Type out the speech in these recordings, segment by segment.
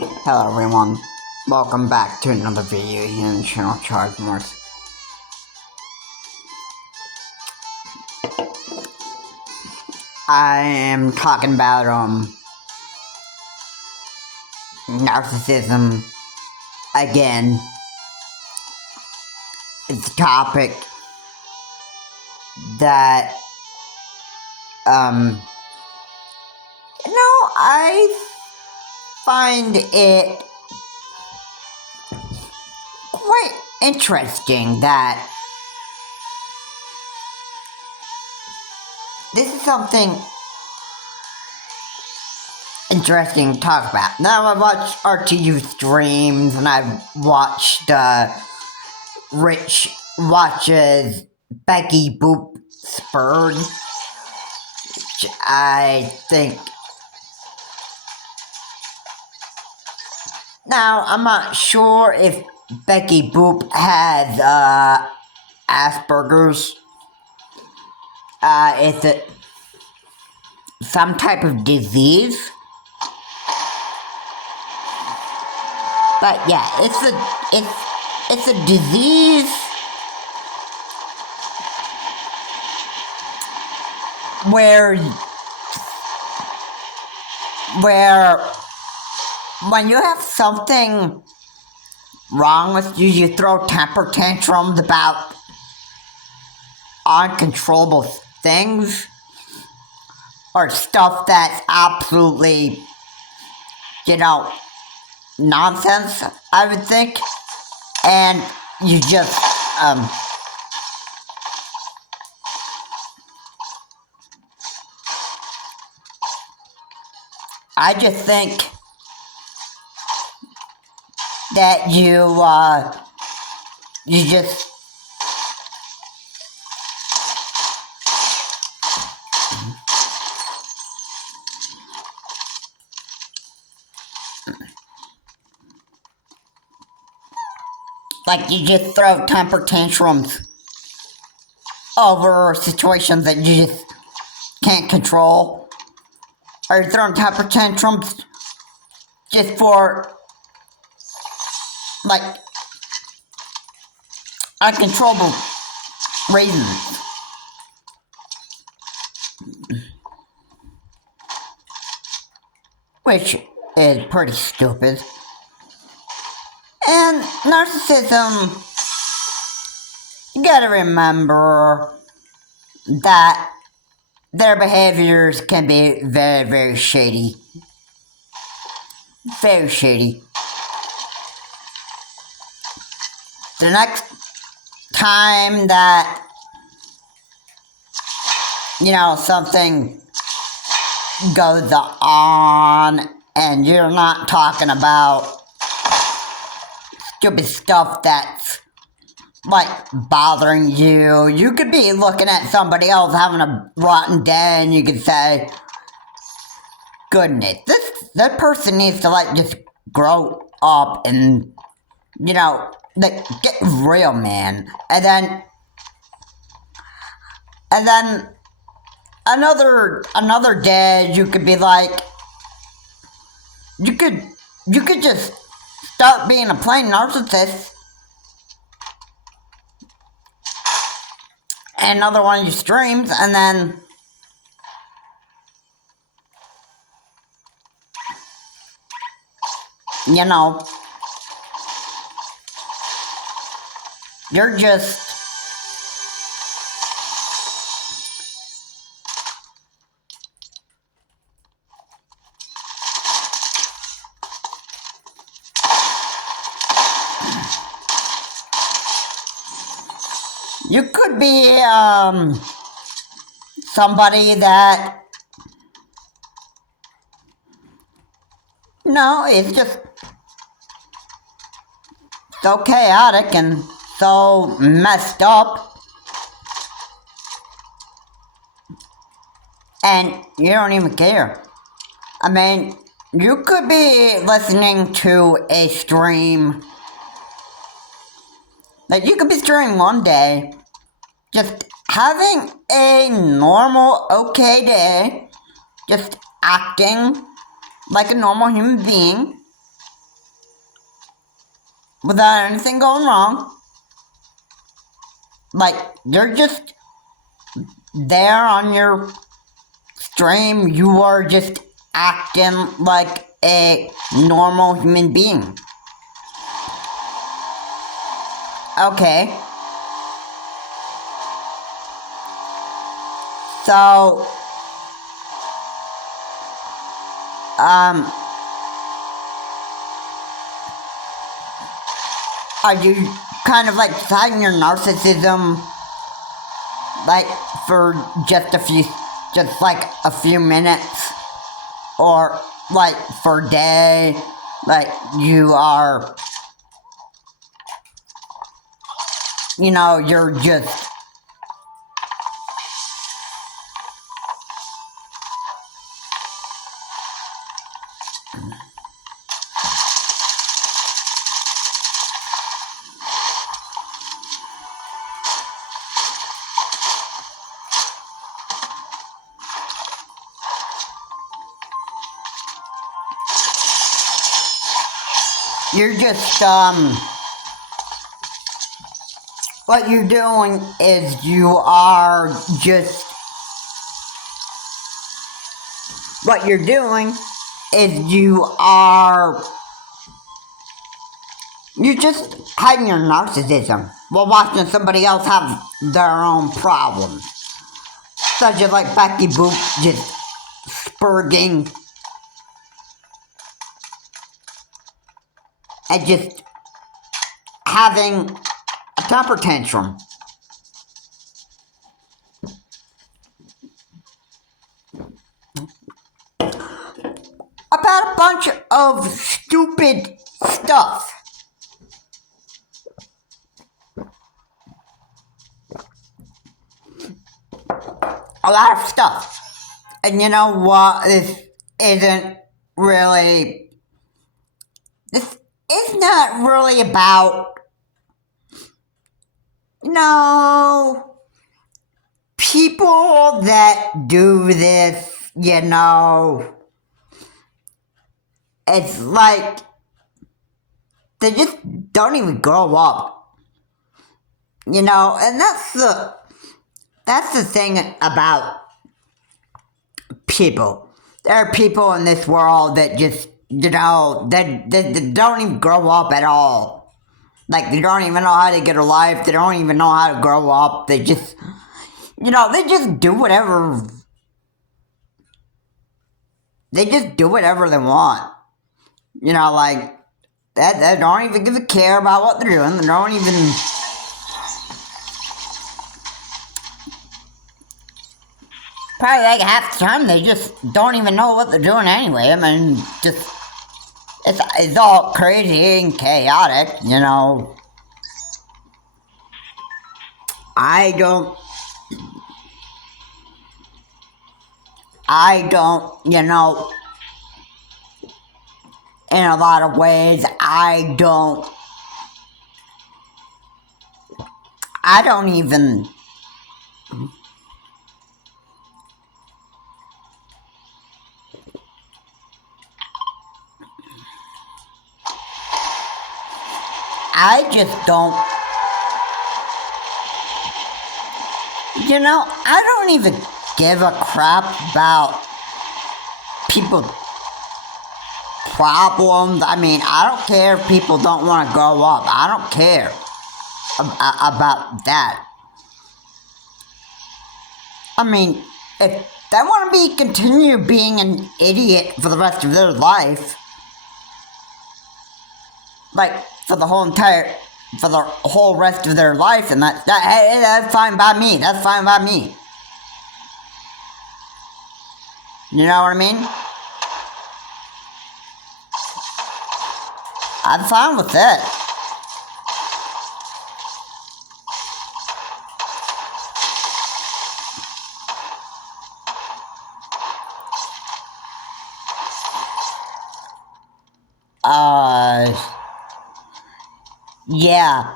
Hello everyone, welcome back to another video here on the channel Charge Morse. I am talking about narcissism again. It's a topic that I find it quite interesting that this is something interesting to talk about. Now I watch RTU streams and I've watched Rich watches Becky Boop Spurred, which I think. Now, I'm not sure if Becky Boop has Asperger's. Is it some type of disease? But yeah, it's a disease where when you have something wrong with you, you throw temper tantrums about uncontrollable things or stuff that's absolutely, nonsense, I would think. And you just, I just think that you just throw temper tantrums over situations that you just can't control, or you're throwing temper tantrums just for uncontrollable reasons. Which is pretty stupid. And narcissism, you gotta remember that their behaviors can be very, very shady. Very shady. The next time that, something goes on and you're not talking about stupid stuff that's bothering you, you could be looking at somebody else having a rotten day and you could say, goodness, that person needs to just grow up and get real, man. And then another day you could be you could just stop being a plain narcissist. And another one of your streams, and then you're just you could be somebody that it's just so chaotic and so messed up, and you don't even care. I mean, you could be listening to a stream, you could be streaming one day, just having a normal, okay day, just acting like a normal human being, without anything going wrong. Like, you're just there on your stream, you are just acting like a normal human being. Okay. So, are you kind of like hiding your narcissism, like, for just like a few minutes? Or, like, for a day? Like, you are, you know, you're just, what you're doing is you are just, what you're doing is you're just hiding your narcissism while watching somebody else have their own problems. Such as like Becky Boop just spurging and just having a temper tantrum. About a bunch of stupid stuff. A lot of stuff. And you know what? This isn't really... This is not really about... No. People that do this, you know... It's like... They just don't even grow up. You know, and that's the thing about people. There are people in this world that just, you know, they don't even grow up at all. Like, they don't even know how to get a life. They don't even know how to grow up. They just, you know, they just do whatever. They just do whatever they want. You know, like, they don't even give a care about what they're doing. They don't even... Probably like half the time they just don't even know what they're doing anyway. I mean, just, it's all crazy and chaotic, you know. I don't, you know, in a lot of ways, I don't even... I just don't, you know, I don't even give a crap about people's problems. I mean, I don't care if people don't want to grow up. I don't care about that. I mean, if they want to continue being an idiot for the rest of their life, like, for the whole rest of their life, and that's fine by me. That's fine by me. You know what I mean? I'm fine with it. Yeah.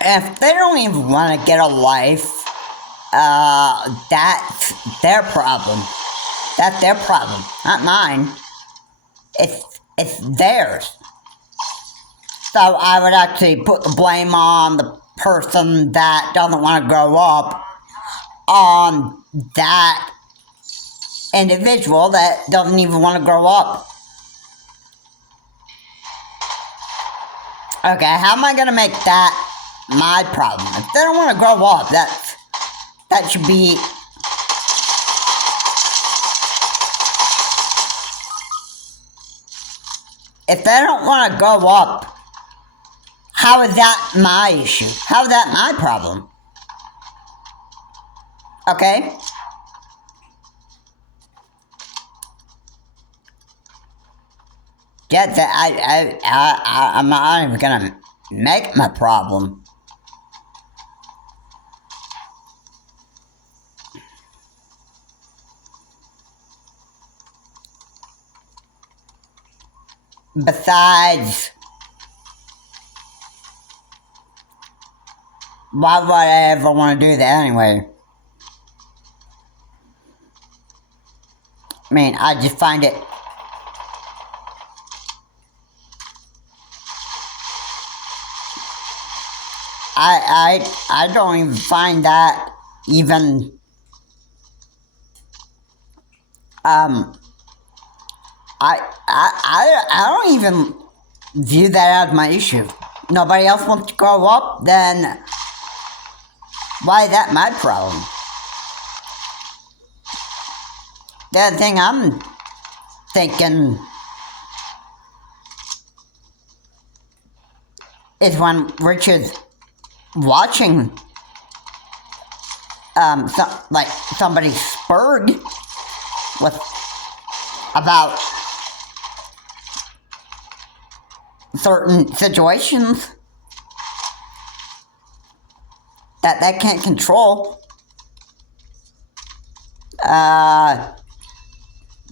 If they don't even want to get a life, that's their problem. That's their problem, not mine. It's theirs. So I would actually put the blame on the person that doesn't want to grow up on that individual that doesn't even want to grow up. Okay, how am I going to make that my problem? If they don't want to grow up, that should be... If they don't want to grow up, how is that my issue? How is that my problem? Okay? Get that? I'm not even gonna make my problem. Besides, why would I ever want to do that anyway? I mean, I just find it... I don't even find that even... I don't even view that as my issue. Nobody else wants to grow up, then why is that my problem? The other thing I'm thinking is when Richard's watching like somebody spurred with about certain situations that they can't control.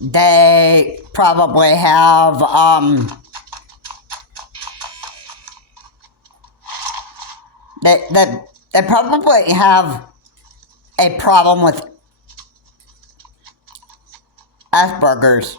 They probably have they probably have a problem with Asperger's.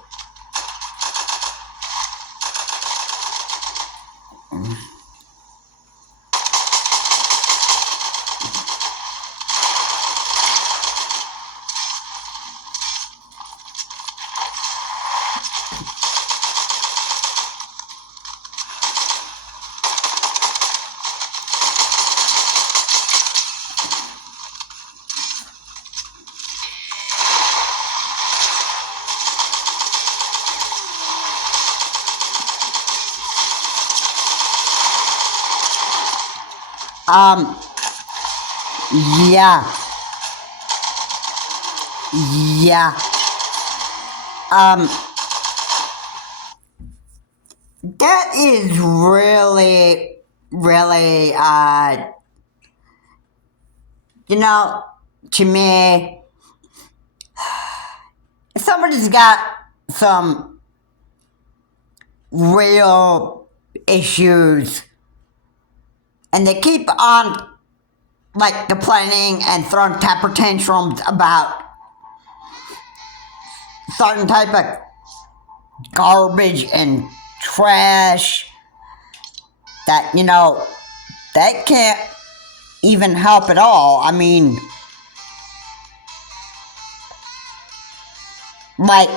Yeah. Yeah. That is really, really, you know, to me, if somebody's got some real issues and they keep on like complaining and throwing temper tantrums about certain type of garbage and trash that, you know, that can't even help at all. I mean, like,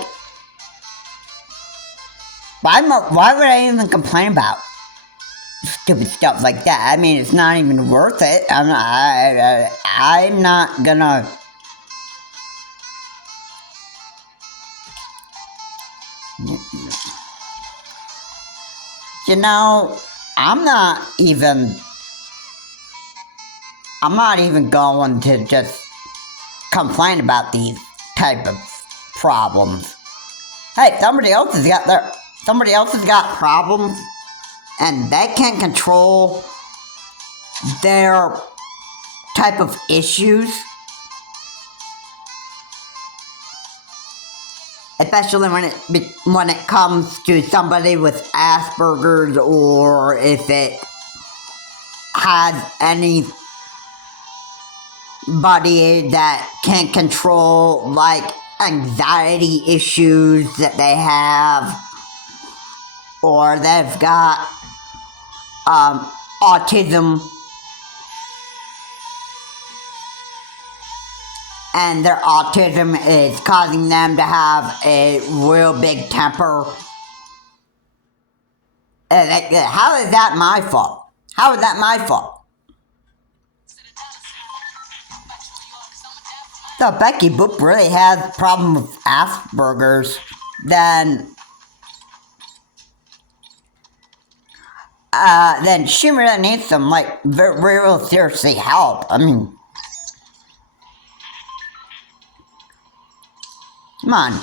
why would I even complain about stupid stuff like that? I mean, it's not even worth it. I'm not gonna... You know, I'm not even going to just complain about these type of problems. Hey, somebody else has got problems and they can't control their type of issues. Especially when it comes to somebody with Asperger's, or if it has anybody that can't control, like, anxiety issues that they have, or they've got autism, and their autism is causing them to have a real big temper. How is that my fault? How is that my fault? So Becky Boop really has a problem with Asperger's, then she really needs some, like, real seriously help. I mean, come on.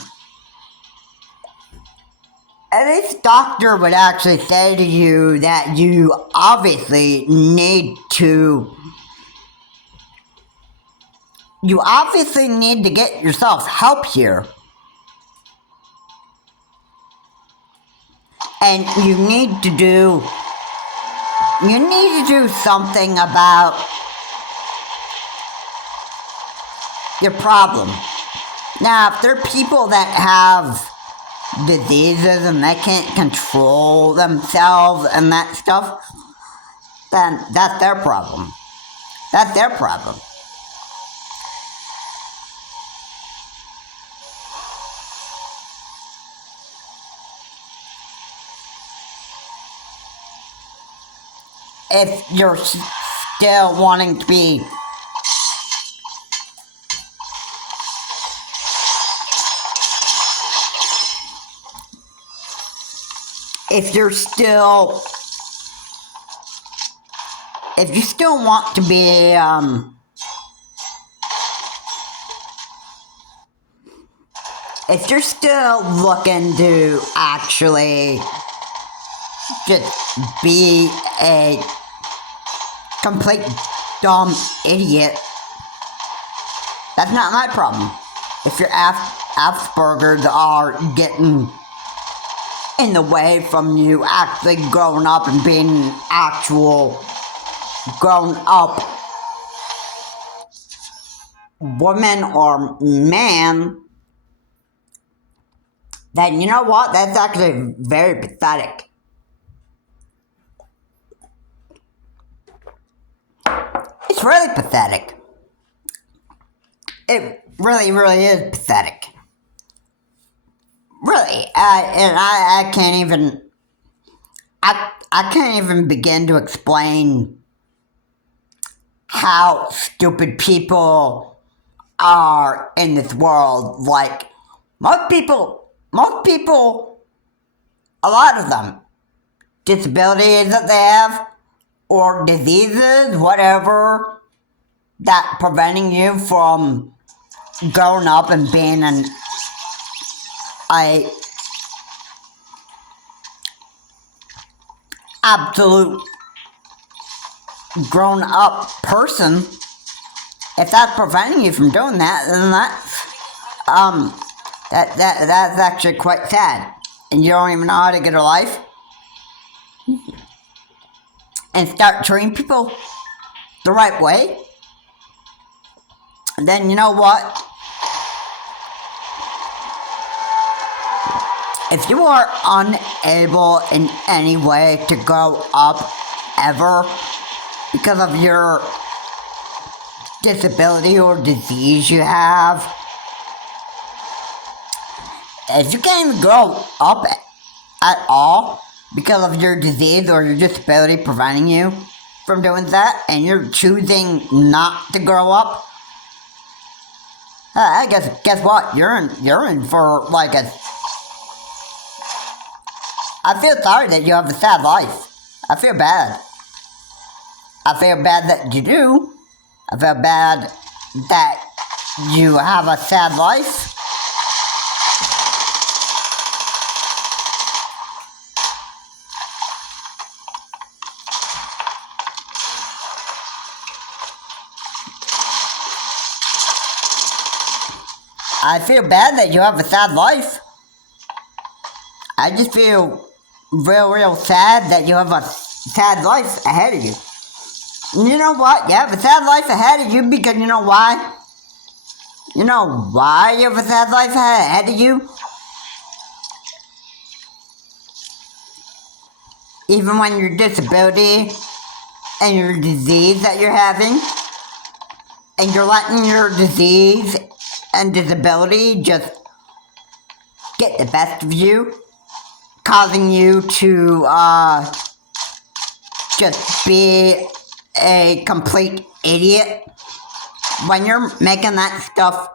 This doctor would actually say to you that you obviously need to get yourself help here. And you need to do something about your problem. Now, if there are people that have diseases and they can't control themselves and that stuff, then that's their problem. That's their problem. If you're still wanting to be if you still want to be if you're still looking to actually just be a complete dumb idiot, that's not my problem. If your Asperger's are getting in the way from you actually growing up and being an actual grown up woman or man, then you know what? That's actually very pathetic. It's really pathetic. It really, really is pathetic. Really, and I can't even, I can't even begin to explain how stupid people are in this world. Like, most people, a lot of them, disabilities that they have, or diseases, whatever, that preventing you from growing up and being a absolute grown up person, if that's preventing you from doing that, then that's actually quite sad. And you don't even know how to get a life and start treating people the right way, then you know what? If you are unable in any way to grow up ever because of your disability or disease you have, if you can't even grow up at all because of your disease or your disability preventing you from doing that, and you're choosing not to grow up, I guess what? You're in for like a... I feel sorry that you have a sad life. I feel bad. I feel bad that you do. I feel bad that you have a sad life. I feel bad that you have a sad life. I just feel real sad that you have a sad life ahead of you. And you know what? You have a sad life ahead of you because you know why? You know why you have a sad life ahead of you? even when your disability and your disease that you're having, and you're letting your disease and disability just get the best of you, causing you to just be a complete idiot. When you're making that stuff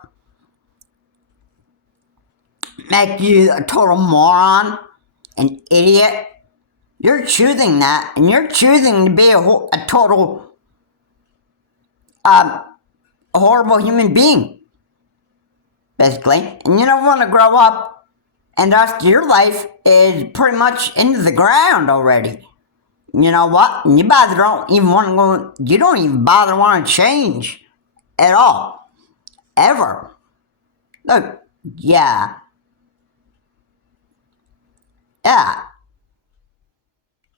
make you a total moron, an idiot, you're choosing that, and you're choosing to be a total a horrible human being, basically. And you don't want to grow up, and the rest of your life is pretty much into the ground already. You know what? You don't even bother want to change at all. Ever. Look, yeah. Yeah.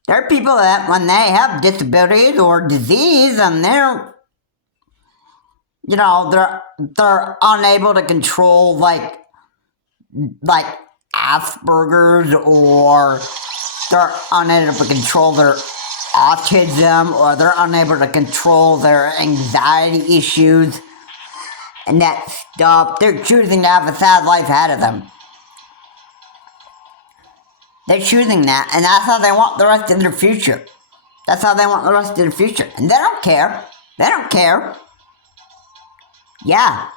There are people that when they have disabilities or disease and they're unable to control like Asperger's, or they're unable to control their autism, or they're unable to control their anxiety issues and that stuff. They're choosing to have a sad life ahead of them. They're choosing that, and that's how they want the rest of their future. That's how they want the rest of their future. And they don't care. They don't care. Yeah.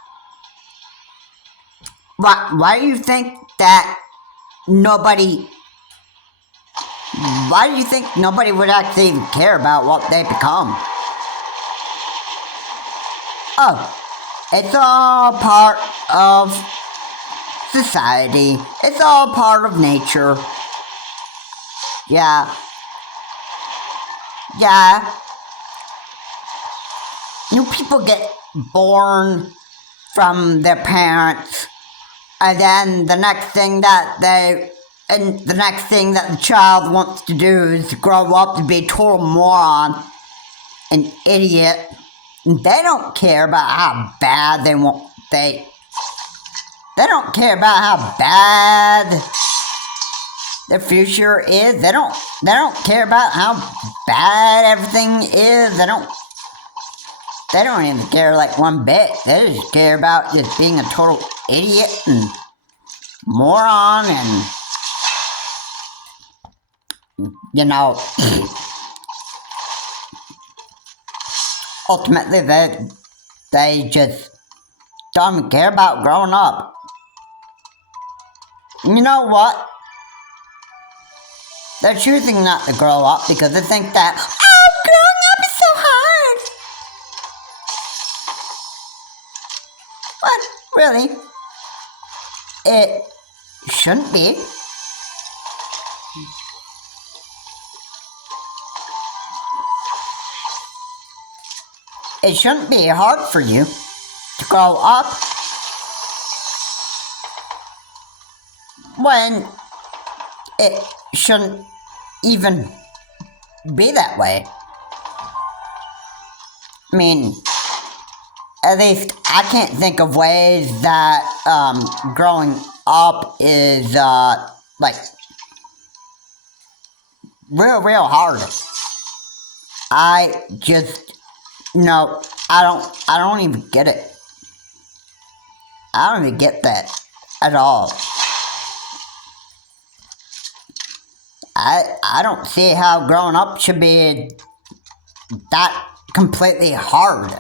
Why do you think nobody would actually even care about what they become? Oh, it's all part of society. It's all part of nature. Yeah. Yeah. People get born from their parents, and then the next thing that the child wants to do is grow up to be a total moron, an idiot. And they don't care about how bad they don't care about how bad their future is. They don't care about how bad everything is. They don't even care like one bit. They just care about just being a total idiot and moron, and ultimately they just don't care about growing up. And you know what? They're choosing not to grow up because they think that, growing up is so hard. But really, it shouldn't be. It shouldn't be hard for you to grow up when it shouldn't even be that way. I mean, at least I can't think of ways that growing up is real hard. I just I don't even get it. I don't even get that at all. I don't see how growing up should be that completely hard.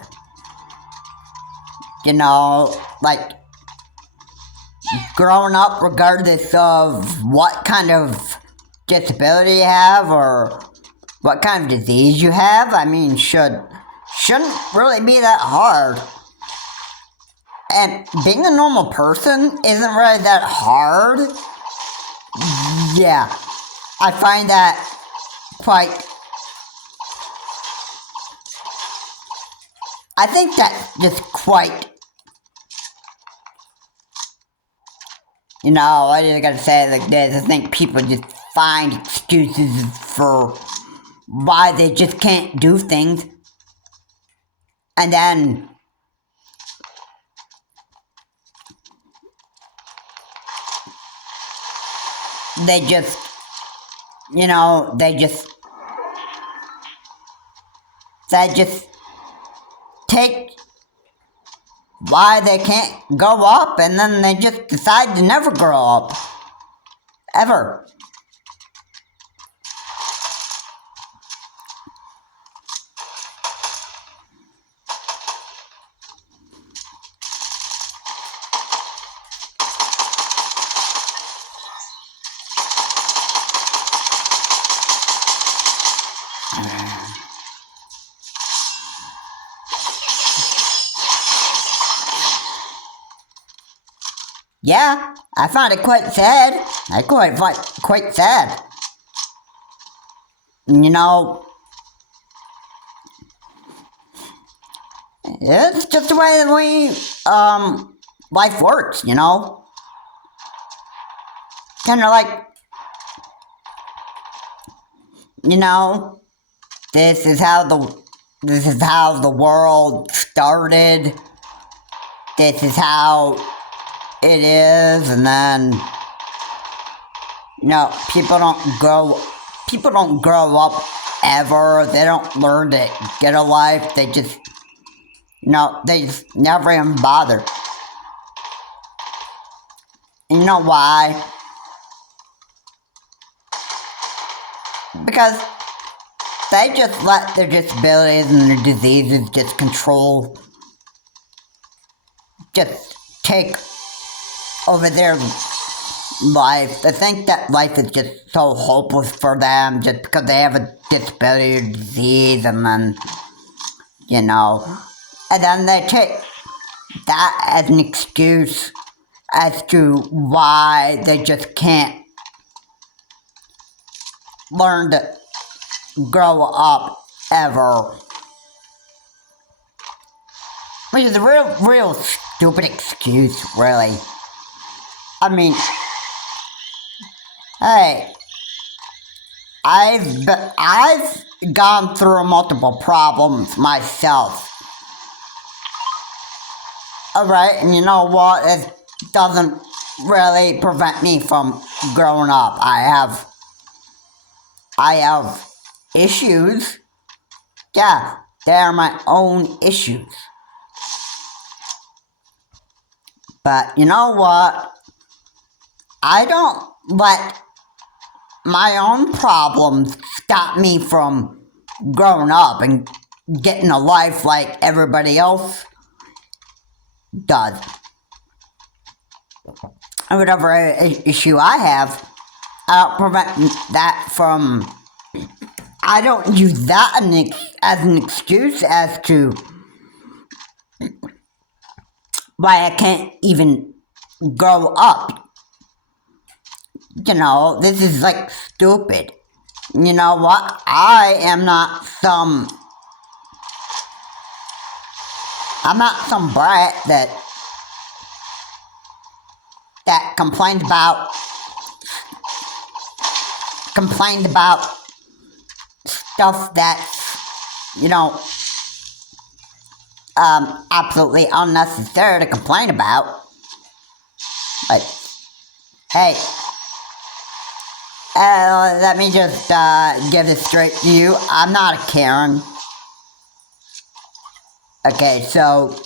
Growing up, regardless of what kind of disability you have or what kind of disease you have, I mean, shouldn't really be that hard. And being a normal person isn't really that hard. Yeah, I find that I think that's just quite, I just gotta say it like this, I think people just find excuses for why they just can't do things. And then they just they just take why they can't go up, and then they just decide to never grow up. Ever. Yeah, I find it quite sad. Quite sad. It's just the way that life works, Kind of like, this is how the world started. This is how it is, and then people don't grow up ever. They don't learn to get a life. They just they just never even bother. And you know why? Because they just let their disabilities and their diseases just take over their life. They think that life is just so hopeless for them just because they have a disability or disease, and then, and then they take that as an excuse as to why they just can't learn to grow up ever. Which is a real stupid excuse, really. I mean, hey, I've gone through multiple problems myself. Alright, and you know what? It doesn't really prevent me from growing up. I have issues. Yeah, they're my own issues. But you know what? I don't let my own problems stop me from growing up and getting a life like everybody else does. And whatever issue I have, I don't prevent that from... I don't use that as an excuse as to why I can't even grow up. This is like stupid. You know what? I'm not some brat that complained about stuff that's, absolutely unnecessary to complain about. Like, hey, let me just give this straight to you. I'm not a Karen. Okay, so,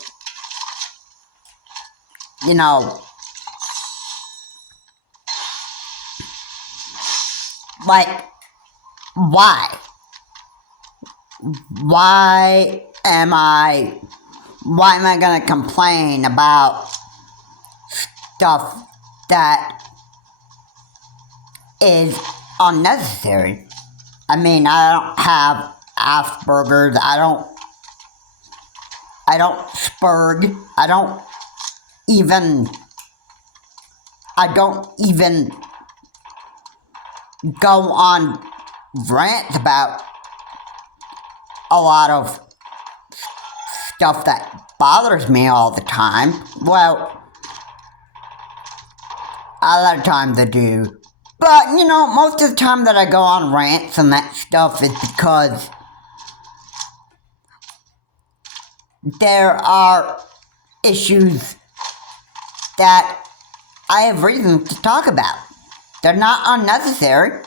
like, why? Why am I gonna complain about stuff that is unnecessary? I mean, I don't have Asperger's, I don't spurg, I don't even go on rants about a lot of stuff that bothers me all the time. Well, a lot of times I do. But, most of the time that I go on rants and that stuff is because there are issues that I have reason to talk about. They're not unnecessary.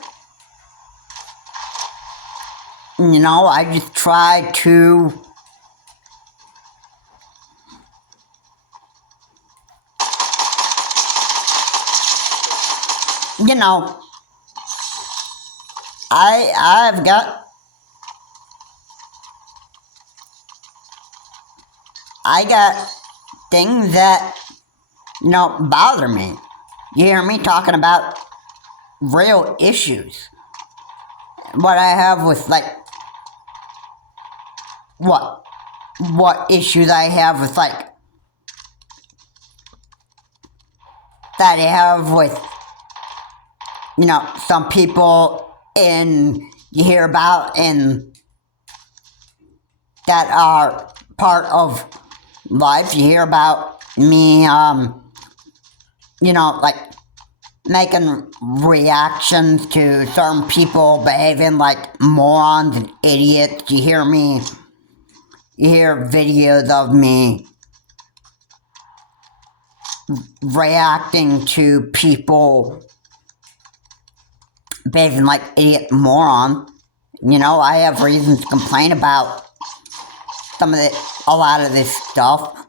I just try to I've got things that bother me. You hear me talking about real issues. What I have with what issues I have with that I have with some people you hear about and that are part of life. You hear about me making reactions to certain people behaving like morons and idiots. You hear videos of me reacting to people behaving like idiot moron. I have reasons to complain about a lot of this stuff.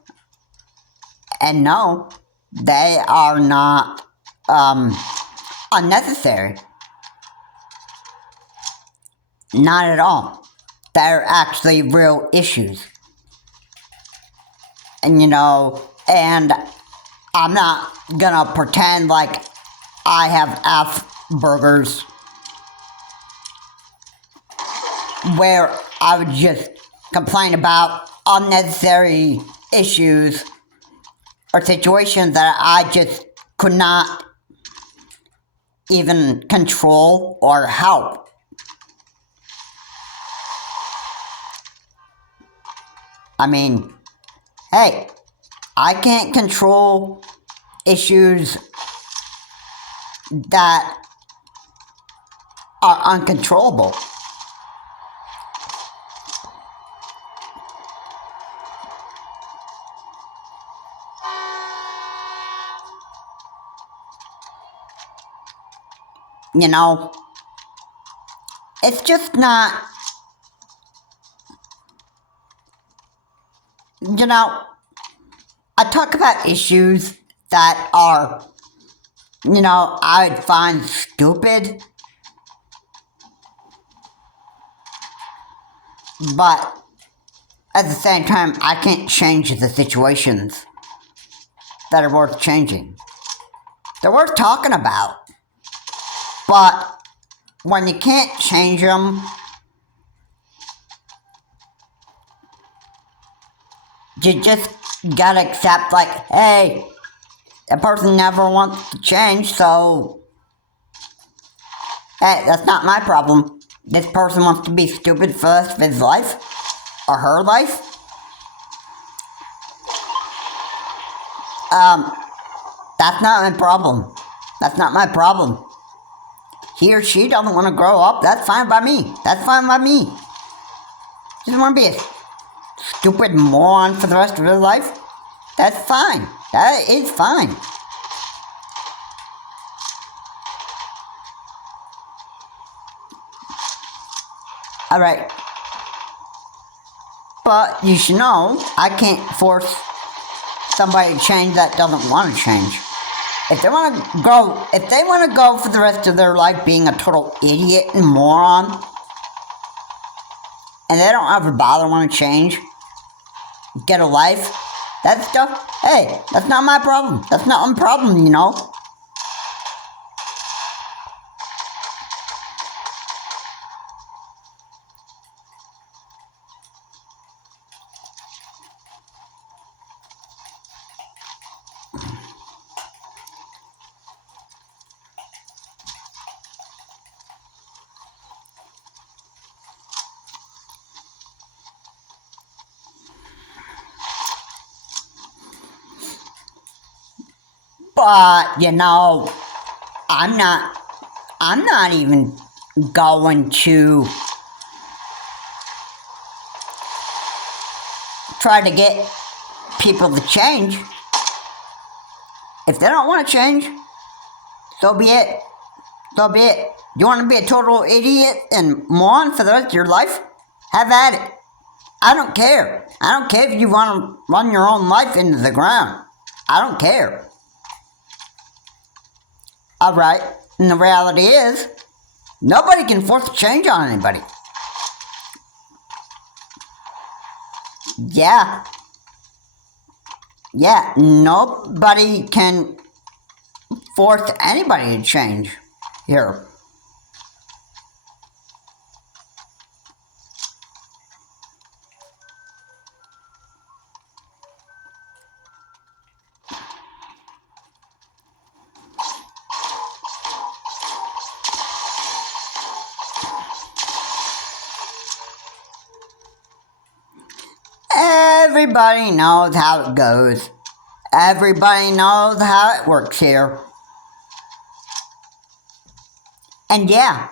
And no, they are not unnecessary. Not at all. They're actually real issues. And and I'm not gonna pretend like I have Asperger's where I would just complain about unnecessary issues or situations that I just could not even control or help. I mean, hey, I can't control issues that are uncontrollable. It's just not, I talk about issues that are, I'd find stupid, but at the same time, I can't change the situations that are worth changing. They're worth talking about, but when you can't change them, you just gotta accept, hey, a person never wants to change, so hey, that's not my problem. This person wants to be stupid for the rest of his life, or her life. That's not my problem. That's not my problem. He or she doesn't want to grow up, that's fine by me. That's fine by me. Just want to be a stupid moron for the rest of his life? That's fine. That is fine. Alright. But you should know, I can't force somebody to change that doesn't want to change. If they want to go for the rest of their life being a total idiot and moron, and they don't ever bother want to change, get a life, that stuff, hey, that's not my problem. That's not my problem, But, I'm not even going to try to get people to change. If they don't want to change, so be it. So be it. You want to be a total idiot and moron for the rest of your life? Have at it. I don't care. I don't care if you want to run your own life into the ground. I don't care. Alright, and the reality is, nobody can force change on anybody. Yeah, nobody can force anybody to change here. Everybody knows how it goes. Everybody knows how it works here. And yeah,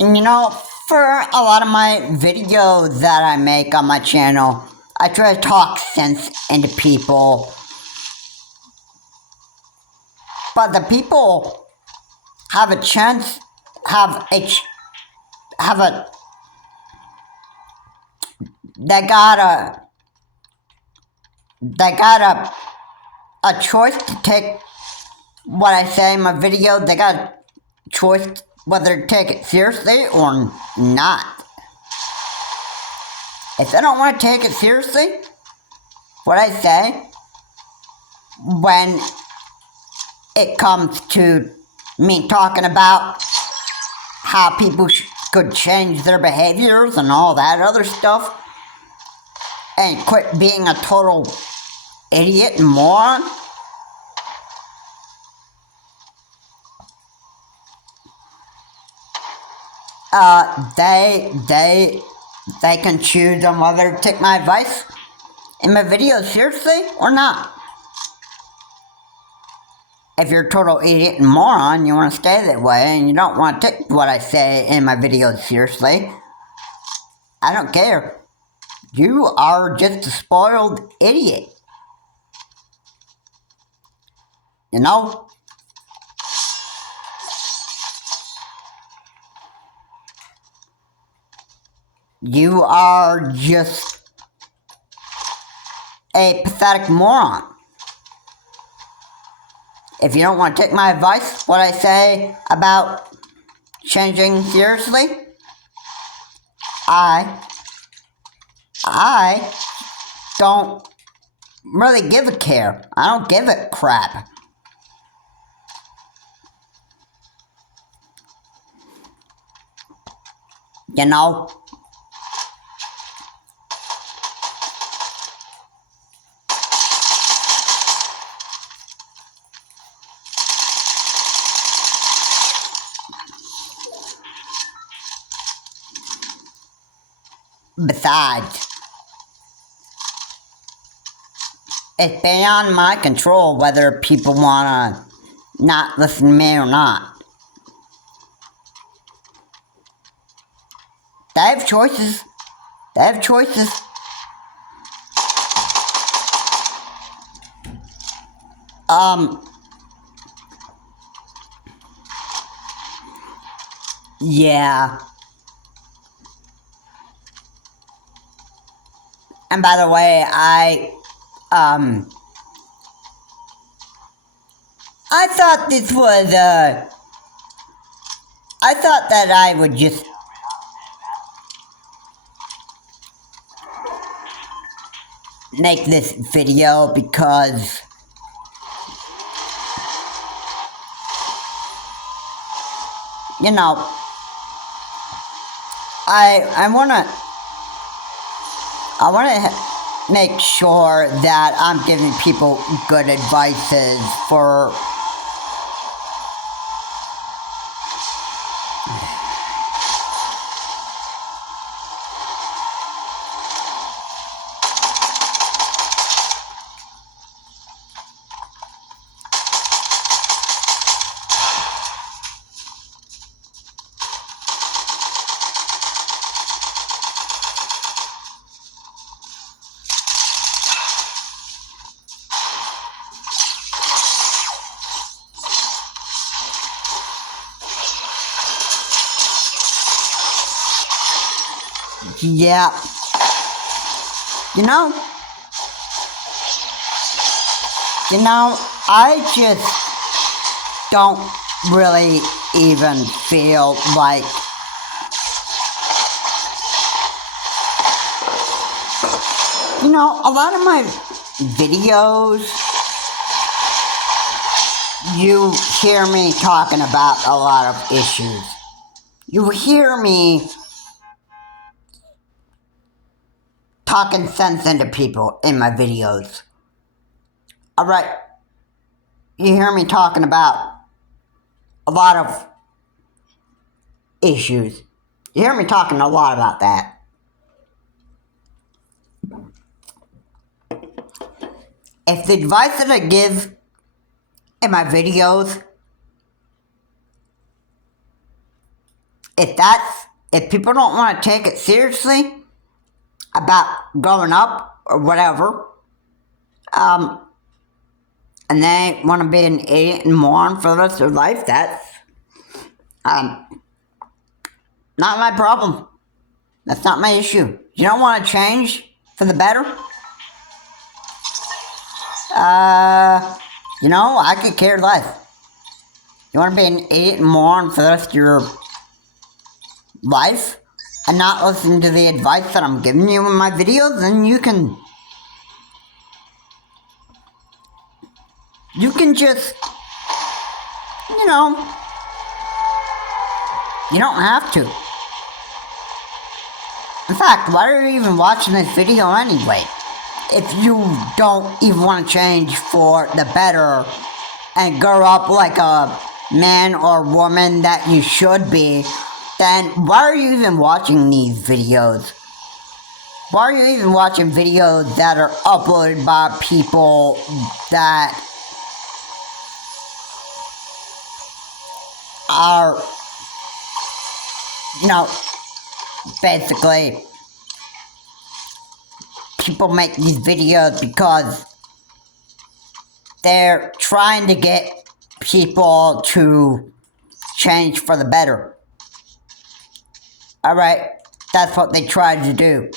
and for a lot of my videos that I make on my channel, I try to talk sense into people. But the people have a chance, they got a choice to take what I say in my video. They got a choice whether to take it seriously or not. If they don't want to take it seriously, what I say, when it comes to me talking about how people could change their behaviors and all that other stuff, and quit being a total idiot and moron, they can choose on whether to take my advice in my videos seriously or not. If you're a total idiot and moron, you want to stay that way, and you don't want to take what I say in my videos seriously, I don't care. You are just a spoiled idiot. You know? You are just a pathetic moron. If you don't want to take my advice, what I say about changing seriously, I don't really give a care. I don't give a crap. You know? Besides, it's beyond my control whether people want to not listen to me or not. They have choices. They have choices. Yeah. And by the way, I thought this was, I thought that I would just make this video because I wanna make sure that I'm giving people good advices for Yeah. You know, I just don't really even feel like a lot of my videos, you hear me talking about a lot of issues. You hear me talking sense into people in my videos. Alright, you hear me talking about a lot of issues. You hear me talking a lot about that. If the advice that I give in my videos, if people don't want to take it seriously about growing up or whatever, and they want to be an idiot and moron for the rest of their life, that's not my problem. That's not my issue. You don't want to change for the better? I could care less. You want to be an idiot and moron for the rest of your life and not listen to the advice that I'm giving you in my videos, then you can just, you don't have to. In fact, why are you even watching this video anyway? If you don't even want to change for the better and grow up like a man or woman that you should be, then why are you even watching these videos? Why are you even watching videos that are uploaded by people that are, basically, people make these videos because they're trying to get people to change for the better. Alright, that's what they try to do.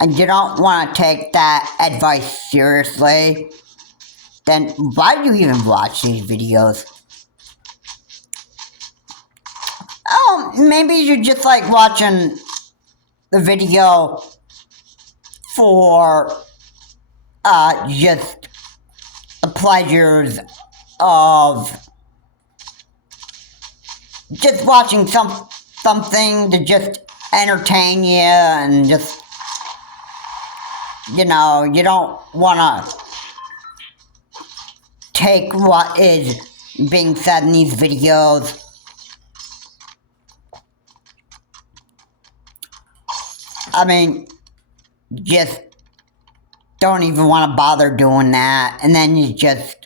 And you don't want to take that advice seriously, then why do you even watch these videos? Oh, maybe you just like watching the video for just the pleasures of just watching something to just entertain you, and just, you don't want to take what is being said in these videos just don't even want to bother doing that, and then you just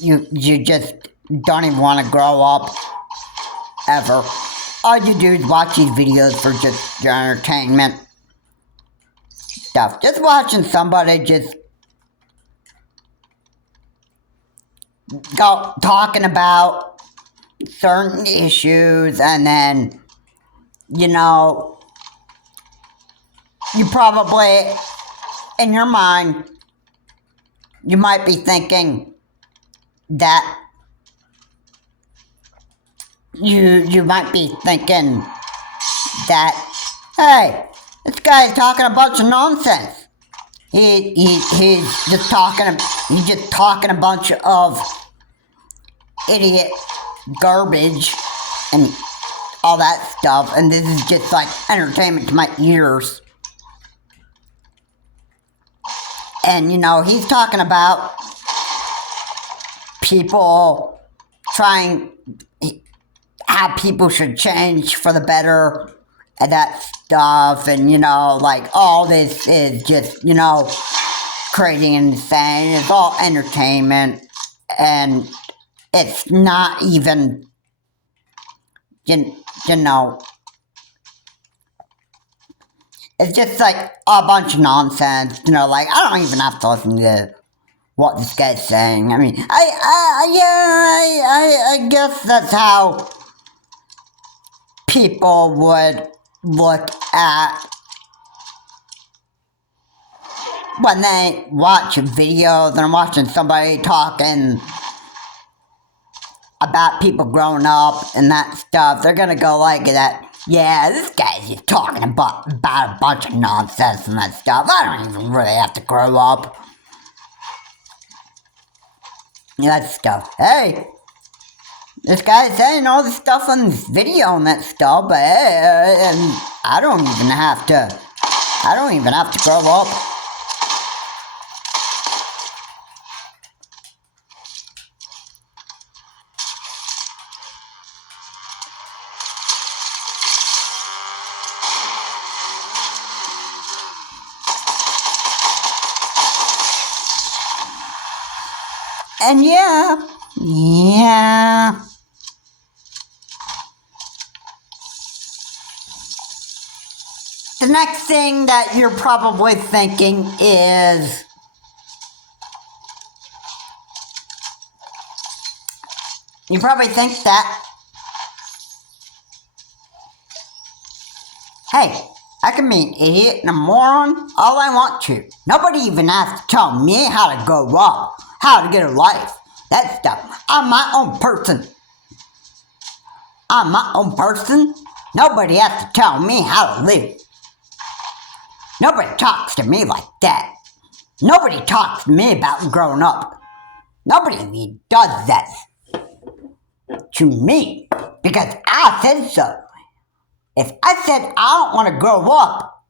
don't even want to grow up ever. All you do is watch these videos for just your entertainment stuff. Just watching somebody just go talking about certain issues, and then you probably, in your mind, you might be thinking that hey, this guy is talking a bunch of nonsense. He's just talking a bunch of idiot garbage and all that stuff, and this is just like entertainment to my ears. And he's talking about people how people should change for the better and that stuff, and like all this is just crazy and insane. It's all entertainment, and it's not even it's just like a bunch of nonsense. Like, I don't even have to listen to what this guy's saying. I mean, I guess that's how people would look at when they watch videos and watching somebody talking about people growing up and that stuff. They're gonna go like that. Yeah, this guy's just talking about a bunch of nonsense and that stuff. I don't even really have to grow up. That stuff. Hey, this guy's saying all this stuff on this video and that stuff, but hey, I don't even have to grow up. And yeah. The next thing that you're probably thinking is, you probably think that, hey, I can be an idiot and a moron all I want to. Nobody even has to tell me how to grow up, how to get a life, that stuff. I'm my own person. Nobody has to tell me how to live. Nobody talks to me like that. Nobody talks to me about growing up. Nobody even does that to me because I said so. If I said I don't want to grow up,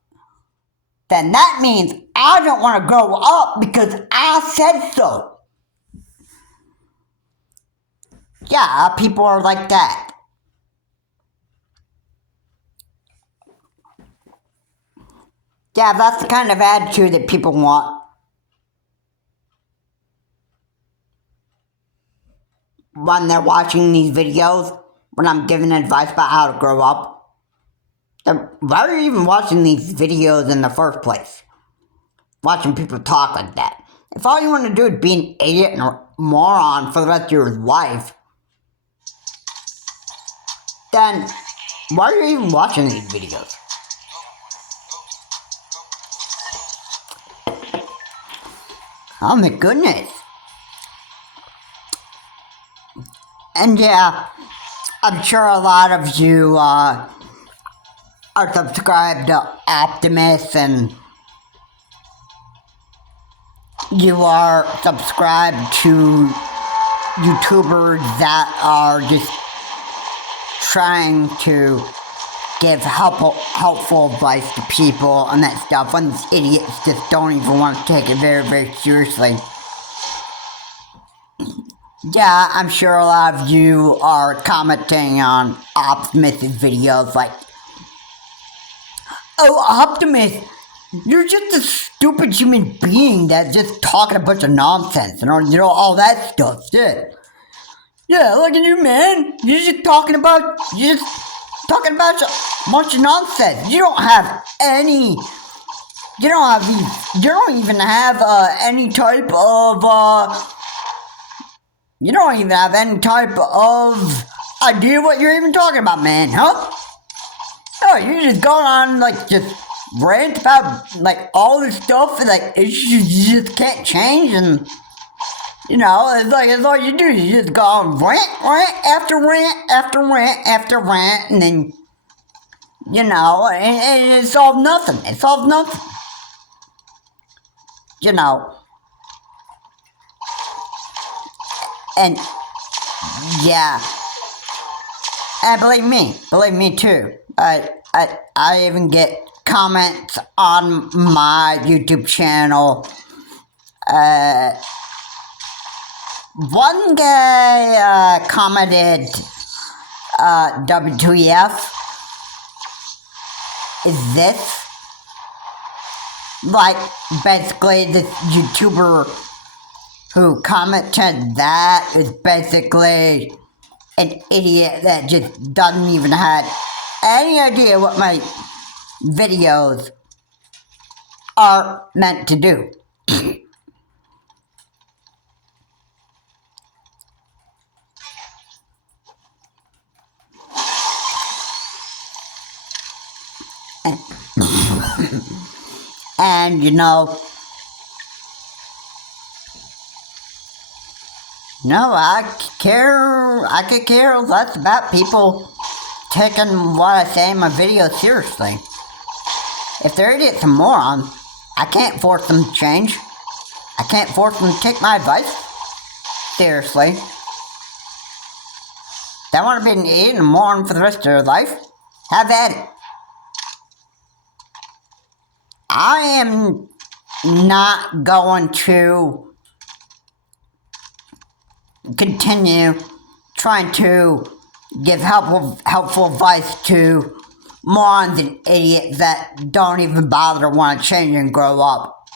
then that means I don't want to grow up because I said so. Yeah, people are like that. Yeah, that's the kind of attitude that people want. When they're watching these videos, when I'm giving advice about how to grow up, why are you even watching these videos in the first place? Watching people talk like that. If all you want to do is be an idiot and a moron for the rest of your life, then why are you even watching these videos? Oh my goodness. And yeah, I'm sure a lot of you are subscribed to Optimus and you are subscribed to YouTubers that are just trying to give helpful advice to people and that stuff when these idiots just don't even want to take it very, very seriously. Yeah, I'm sure a lot of you are commenting on Optimus' videos like, oh, Optimus, you're just a stupid human being that's just talking a bunch of nonsense and all that stuff, shit. Yeah, look at you, man. You're just talking about a bunch of nonsense. You don't even have any type of idea what you're even talking about, man, huh? Oh, you're just going on, like, just rant about, like, all this stuff and, like, issues you just can't change and, you know, it's all you do. You just go on rant after rant after rant after rant and then, you know, and it solves nothing. It solves nothing. You know. And, yeah. And believe me too. I even get comments on my YouTube channel. One guy commented, WTF is this? Like, basically, this YouTuber who commented that is basically an idiot that just doesn't even have any idea what my videos are meant to do. and I could care less about people taking what I say in my videos seriously. If they're idiots and morons, I can't force them to change. I can't force them to take my advice seriously. They want to be an idiot and a moron for the rest of their life? Have at it. I am not going to continue trying to give helpful advice to morons and idiots that don't even bother to want to change and grow up.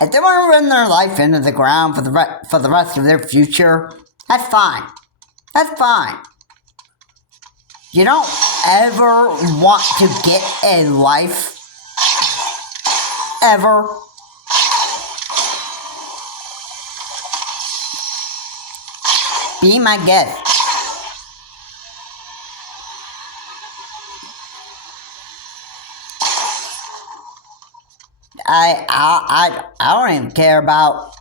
If they want to run their life into the ground for the rest of their future, that's fine. That's fine. You don't ever want to get a life. Ever. Be my guest. I don't even care about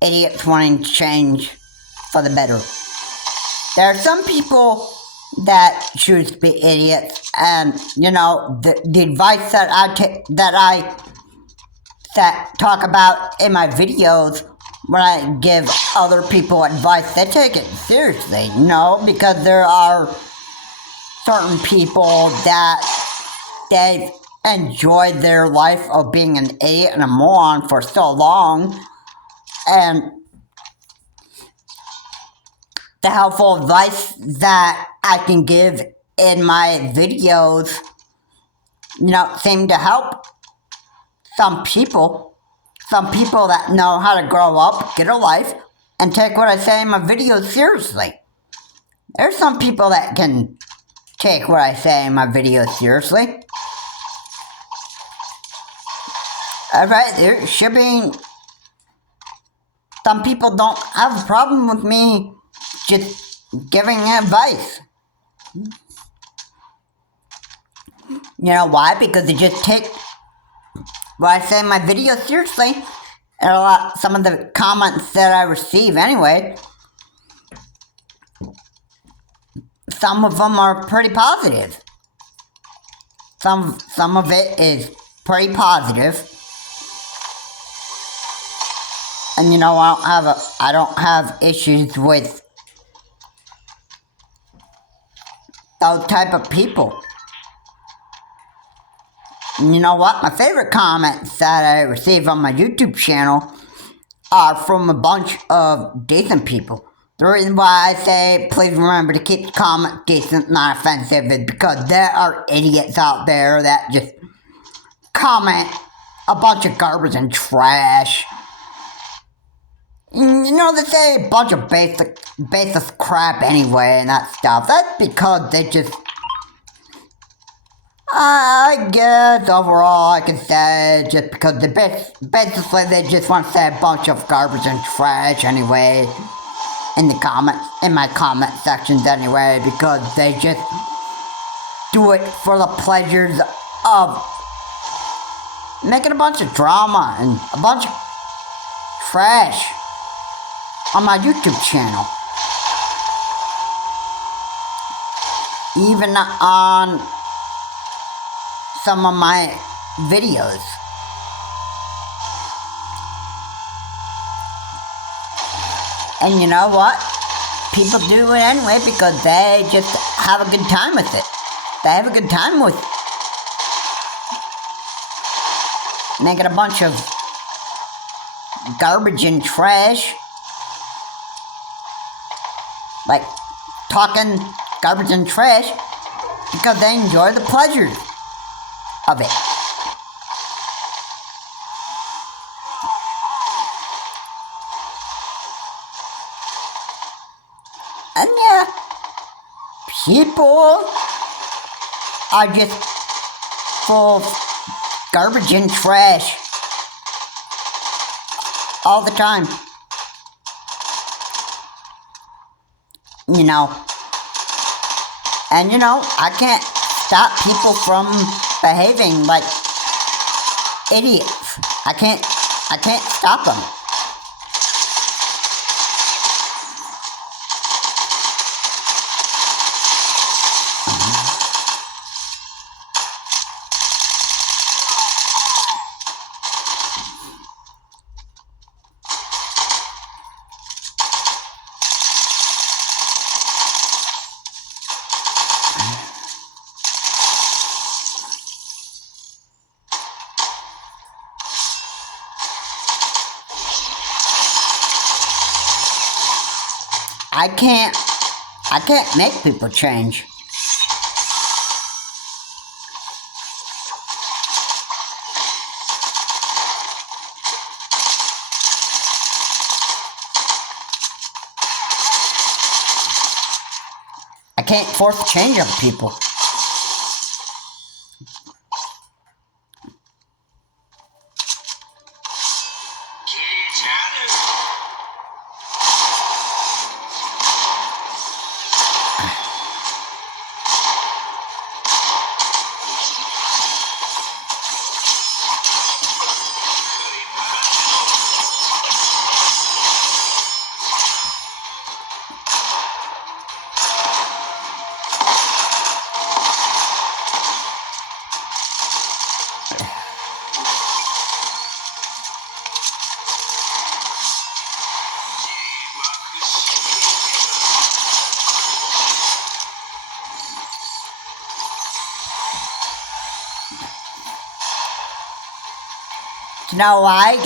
idiots wanting to change for the better. There are some people that choose to be idiots, and the advice that I talk about in my videos, when I give other people advice, they take it seriously, because there are certain people that they've enjoyed their life of being an idiot and a moron for so long, and the helpful advice that I can give in my videos, seem to help some people that know how to grow up, get a life, and take what I say in my videos seriously. There's some people that can take what I say in my videos seriously. Alright, there should be. Some people don't have a problem with me just giving advice. You know why? Because they just take what I say in my videos seriously. And some of the comments that I receive anyway, some of them are pretty positive. Some of it is pretty positive. And I don't have issues with those type of people. And you know what? My favorite comments that I receive on my YouTube channel are from a bunch of decent people. The reason why I say please remember to keep the comment decent, not offensive, is because there are idiots out there that just comment a bunch of garbage and trash. They say a bunch of baseless crap anyway and that stuff. That's because they just, I guess overall I can say just because basically they just want to say a bunch of garbage and trash anyway in my comment sections anyway, because they just do it for the pleasures of making a bunch of drama and a bunch of trash on my YouTube channel. Even on some of my videos. And you know what? People do it anyway because they just have a good time with it. They have a good time with making a bunch of garbage and trash. Like talking garbage and trash because they enjoy the pleasure of it. And yeah, people are just full of garbage and trash all the time. And I can't stop people from behaving like idiots. I can't stop them. I can't make people change. I can't force change on people. No, I'm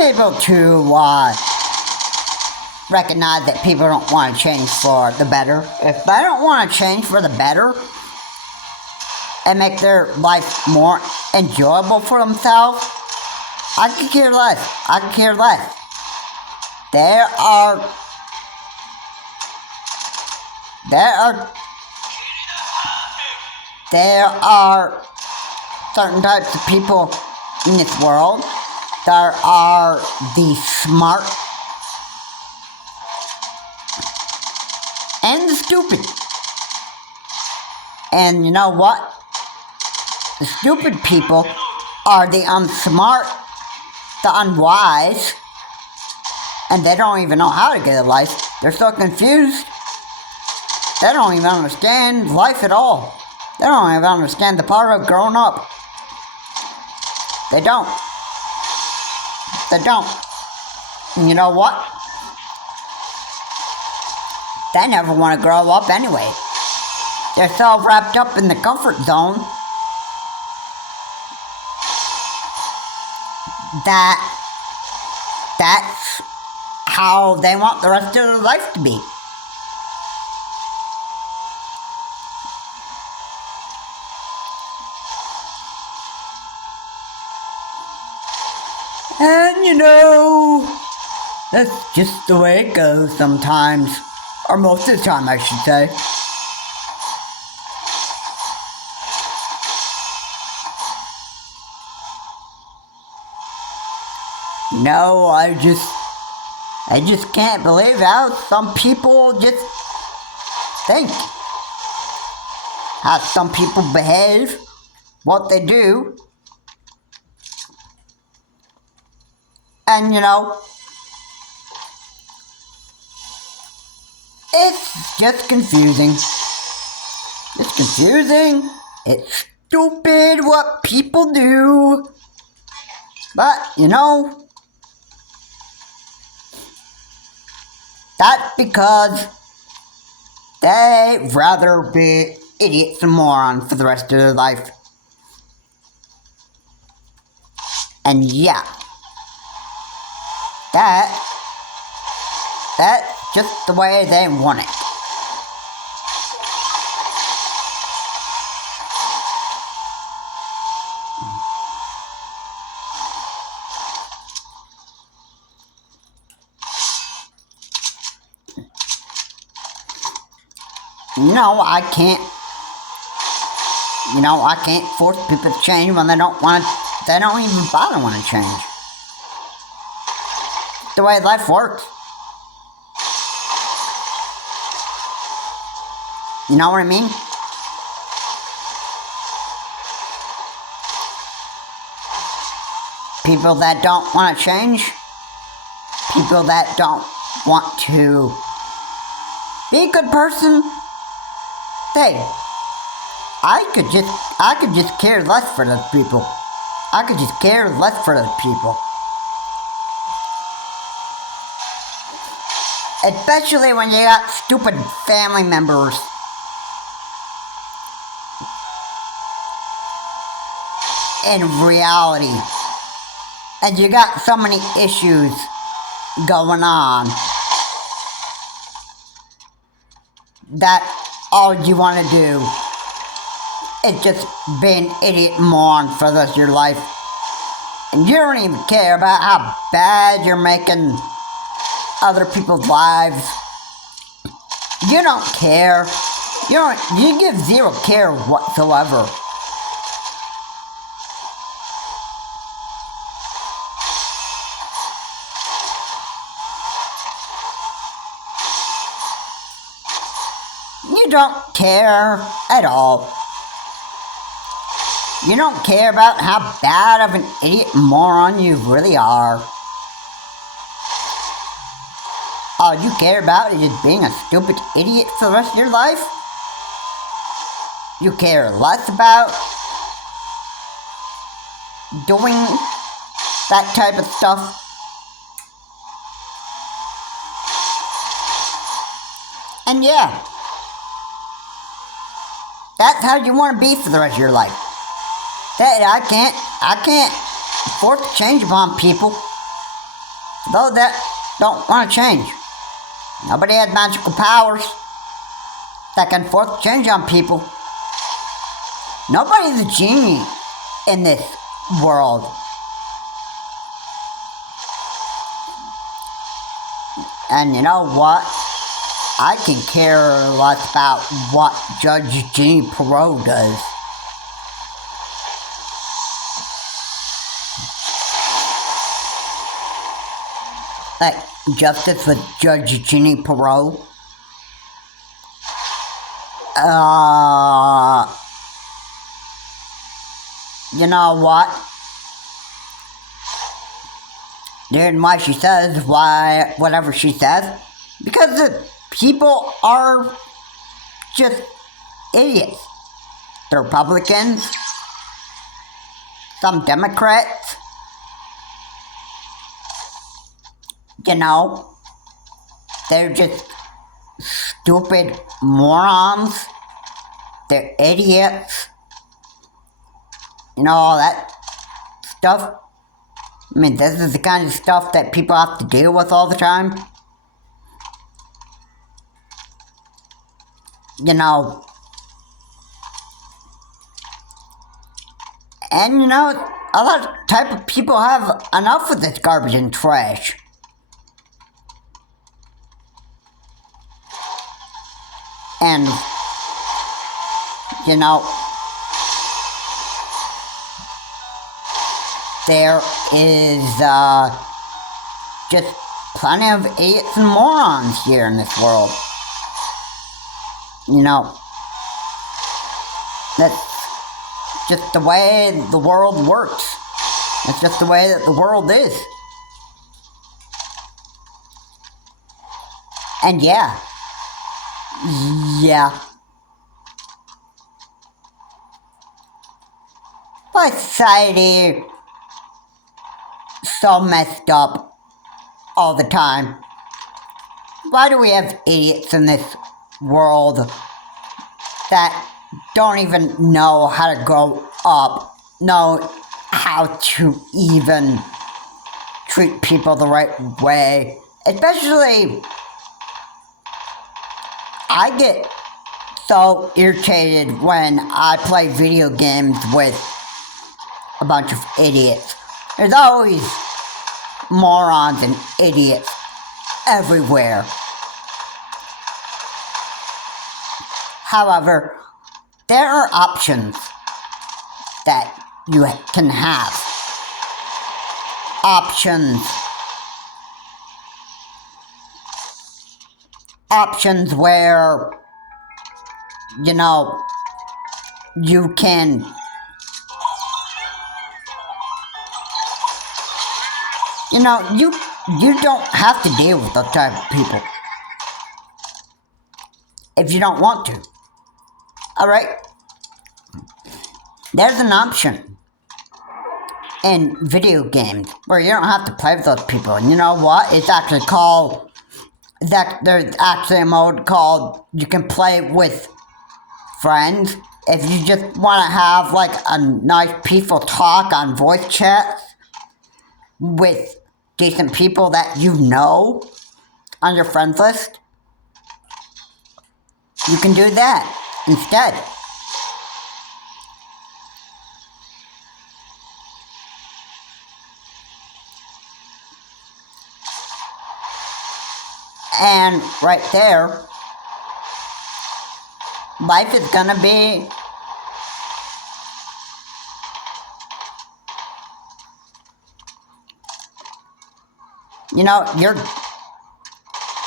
able to recognize that people don't want to change for the better. If they don't want to change for the better and make their life more enjoyable for themselves, I could care less. I could care less. There are certain types of people in this world. There are the smart and the stupid. And you know what? The stupid people are the unsmart, the unwise, and they don't even know how to get a life. They're so confused. They don't even understand life at all. They don't even understand the part of growing up. They don't. They don't. And you know what? They never want to grow up anyway. They're so wrapped up in the comfort zone that's how they want the rest of their life to be. And you know, that's just the way it goes sometimes. Or most of the time, I should say. No, I just can't believe how some people just think. How some people behave, what they do. And you know, it's just confusing. It's confusing. It's stupid what people do. But, you know, that's because they'd rather be idiots and morons for the rest of their life. And yeah, that's just the way they want it. No, I can't force people to change when they don't even bother want to change. The way life works. You know what I mean? people that don't want to change, people that don't want to be a good person, hey, I could just care less for those people. I could just care less for those people. Especially when you got stupid family members. In reality. And you got so many issues going on that all you want to do is just be an idiot moron for the rest of your life. And you don't even care about how bad you're making other people's lives. You don't care. You give zero care whatsoever. You don't care at all. You don't care about how bad of an idiot moron you really are. All you care about is just being a stupid idiot for the rest of your life? You care less about doing that type of stuff? And yeah, that's how you want to be for the rest of your life. I can't force change upon people. Those that don't want to change. Nobody has magical powers that can force change on people. Nobody's a genie in this world. And you know what? I can care less about what Judge Jeannie Perot does. Like justice with Judge Jeannie Perot. You know what? Here's why she says whatever she says. Because the people are just idiots. The Republicans, some Democrats, you know, they're just stupid morons. They're idiots. You know, all that stuff. I mean, this is the kind of stuff that people have to deal with all the time. You know, and you know, a lot of type of people have enough of this garbage and trash. And, you know, there is just plenty of idiots and morons here in this world. You know, that's just the way the world works. That's just the way that the world is. And yeah. Why is society so messed up all the time? Why do we have idiots in this world that don't even know how to grow up, know how to even treat people the right way? Especially, I get so irritated when I play video games with a bunch of idiots. There's always morons and idiots everywhere. However, there are options that you can have. Options where, you know, you can You know, you don't have to deal with those type of people if you don't want to. Alright? There's an option in video games where you don't have to play with those people. And you know what? It's actually called, there's actually a mode called you can play with friends. If you just want to have like a nice peaceful talk on voice chats with decent people that you know on your friends list, you can do that instead. And right there, life is gonna be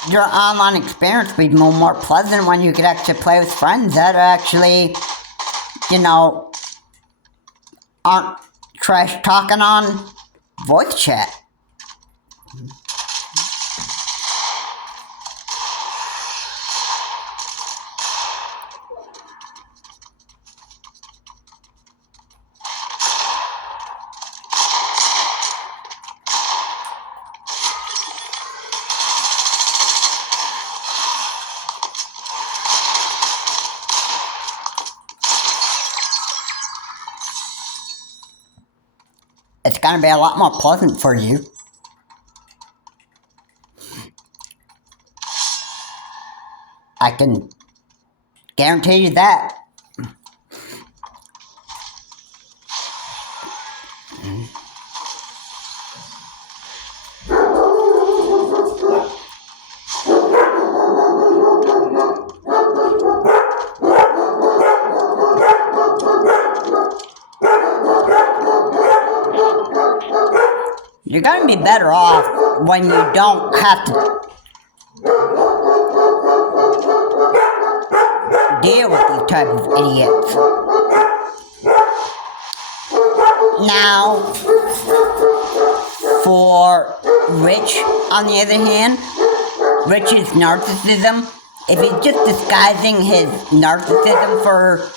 your online experience will be more pleasant when you could actually play with friends that are actually, aren't trash talking on voice chat. It's going to be a lot more pleasant for you. I can guarantee you that. You're going to be better off when you don't have to deal with these type of idiots. Now, for Rich, on the other hand, Rich's narcissism, if he's just disguising his narcissism for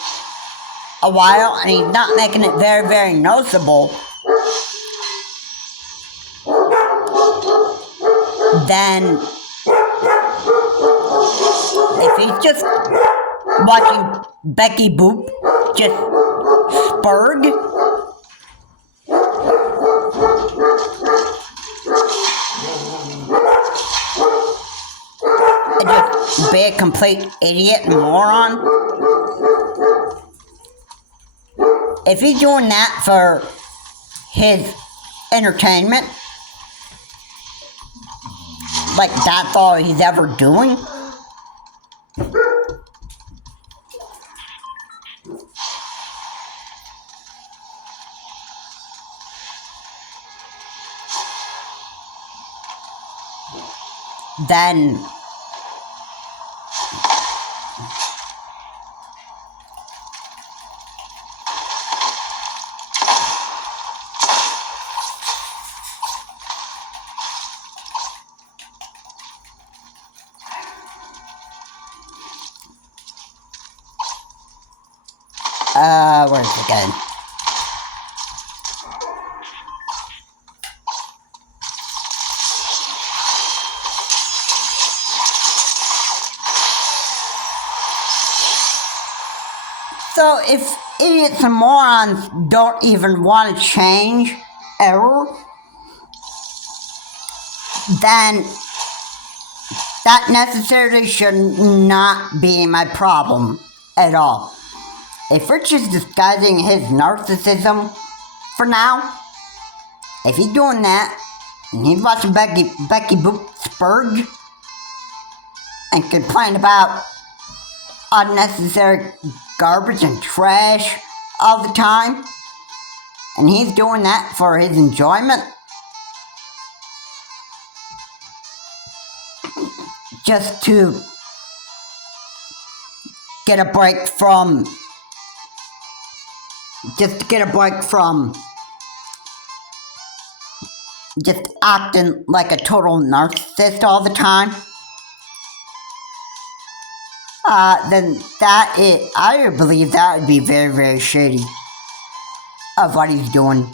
a while and he's not making it very, very noticeable, then if he's just watching Becky Boop just spurg, and just be a complete idiot and moron, if he's doing that for his entertainment, like that's all he's ever doing, then where's it going? So if idiots and morons don't even want to change ever, then that necessarily should not be my problem at all. If Rich is disguising his narcissism for now, if he's doing that, and he's watching Becky Boop spurge and complain about unnecessary garbage and trash all the time, and he's doing that for his enjoyment, just to get a break from just acting like a total narcissist all the time, then I believe that would be very, very shady of what he's doing.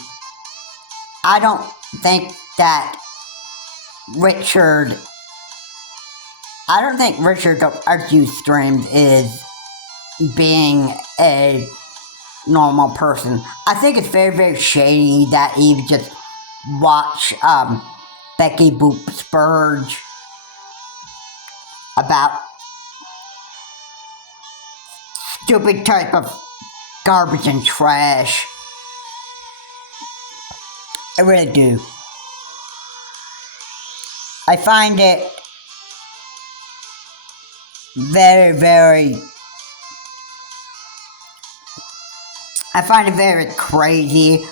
I don't think that Richard Archie Streams is being a normal person. I think it's very, very shady that he would just watch Becky Boop Spurge about stupid type of garbage and trash. I really do. I find it very, very crazy.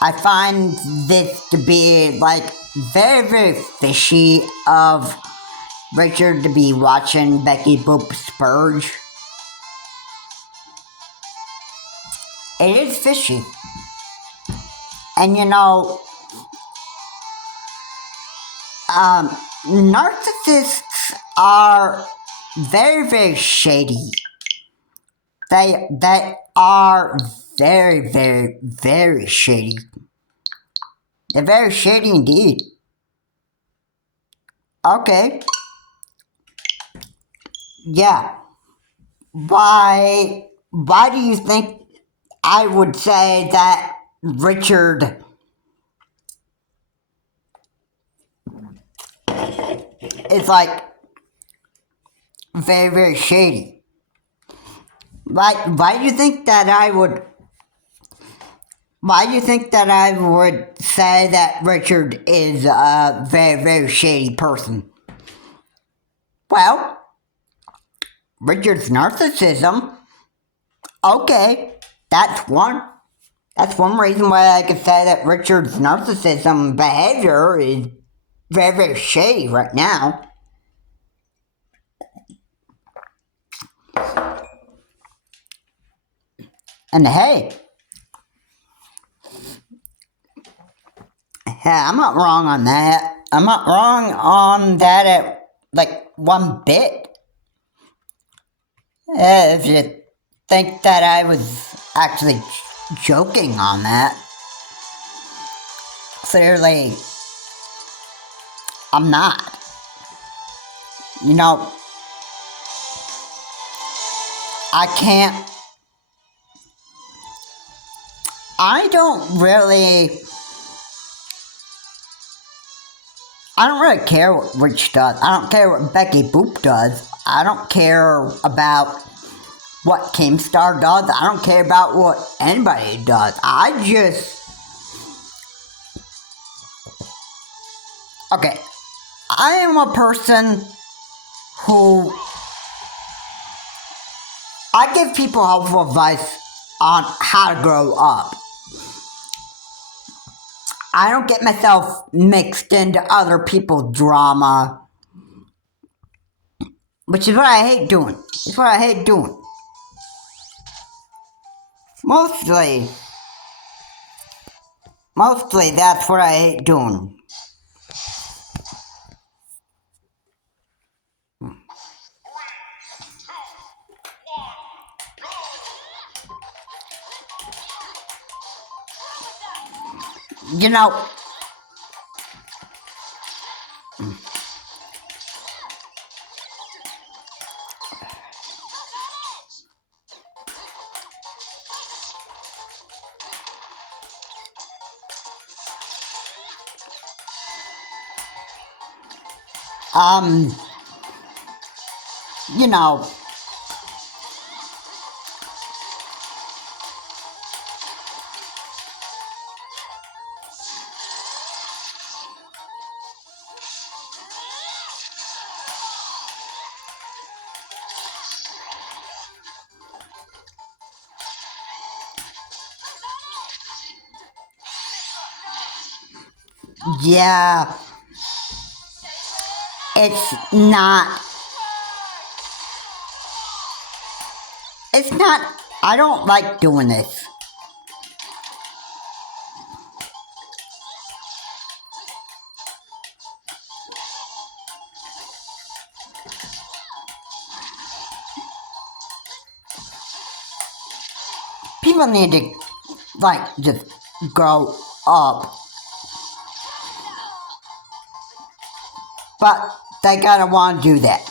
I find this to be like very, very fishy of Richard to be watching Becky Boop Spurge. It is fishy. And you know, narcissists are very, very shady. They are very, very, very shady. They're very shady indeed. Okay. Yeah. Why do you think I would say that Richard is like very, very shady? Why do you think that I would say that Richard is a very, very shady person? Well, Richard's narcissism, okay, that's one reason why I could say that Richard's narcissism behavior is very, very shady right now. And hey, I'm not wrong on that. I'm not wrong on that at like one bit. If you think that I was actually joking on that, clearly I'm not. You know, I don't really care what Rich does. I don't care what Becky Boop does. I don't care about what Keemstar does. I don't care about what anybody does. Okay, I am a person who I give people helpful advice on how to grow up. I don't get myself mixed into other people's drama, which is what I hate doing. It's what I hate doing. Mostly that's what I hate doing. You know, you know, yeah, it's not, I don't like doing this. People need to, like, just grow up. But they gotta want to do that.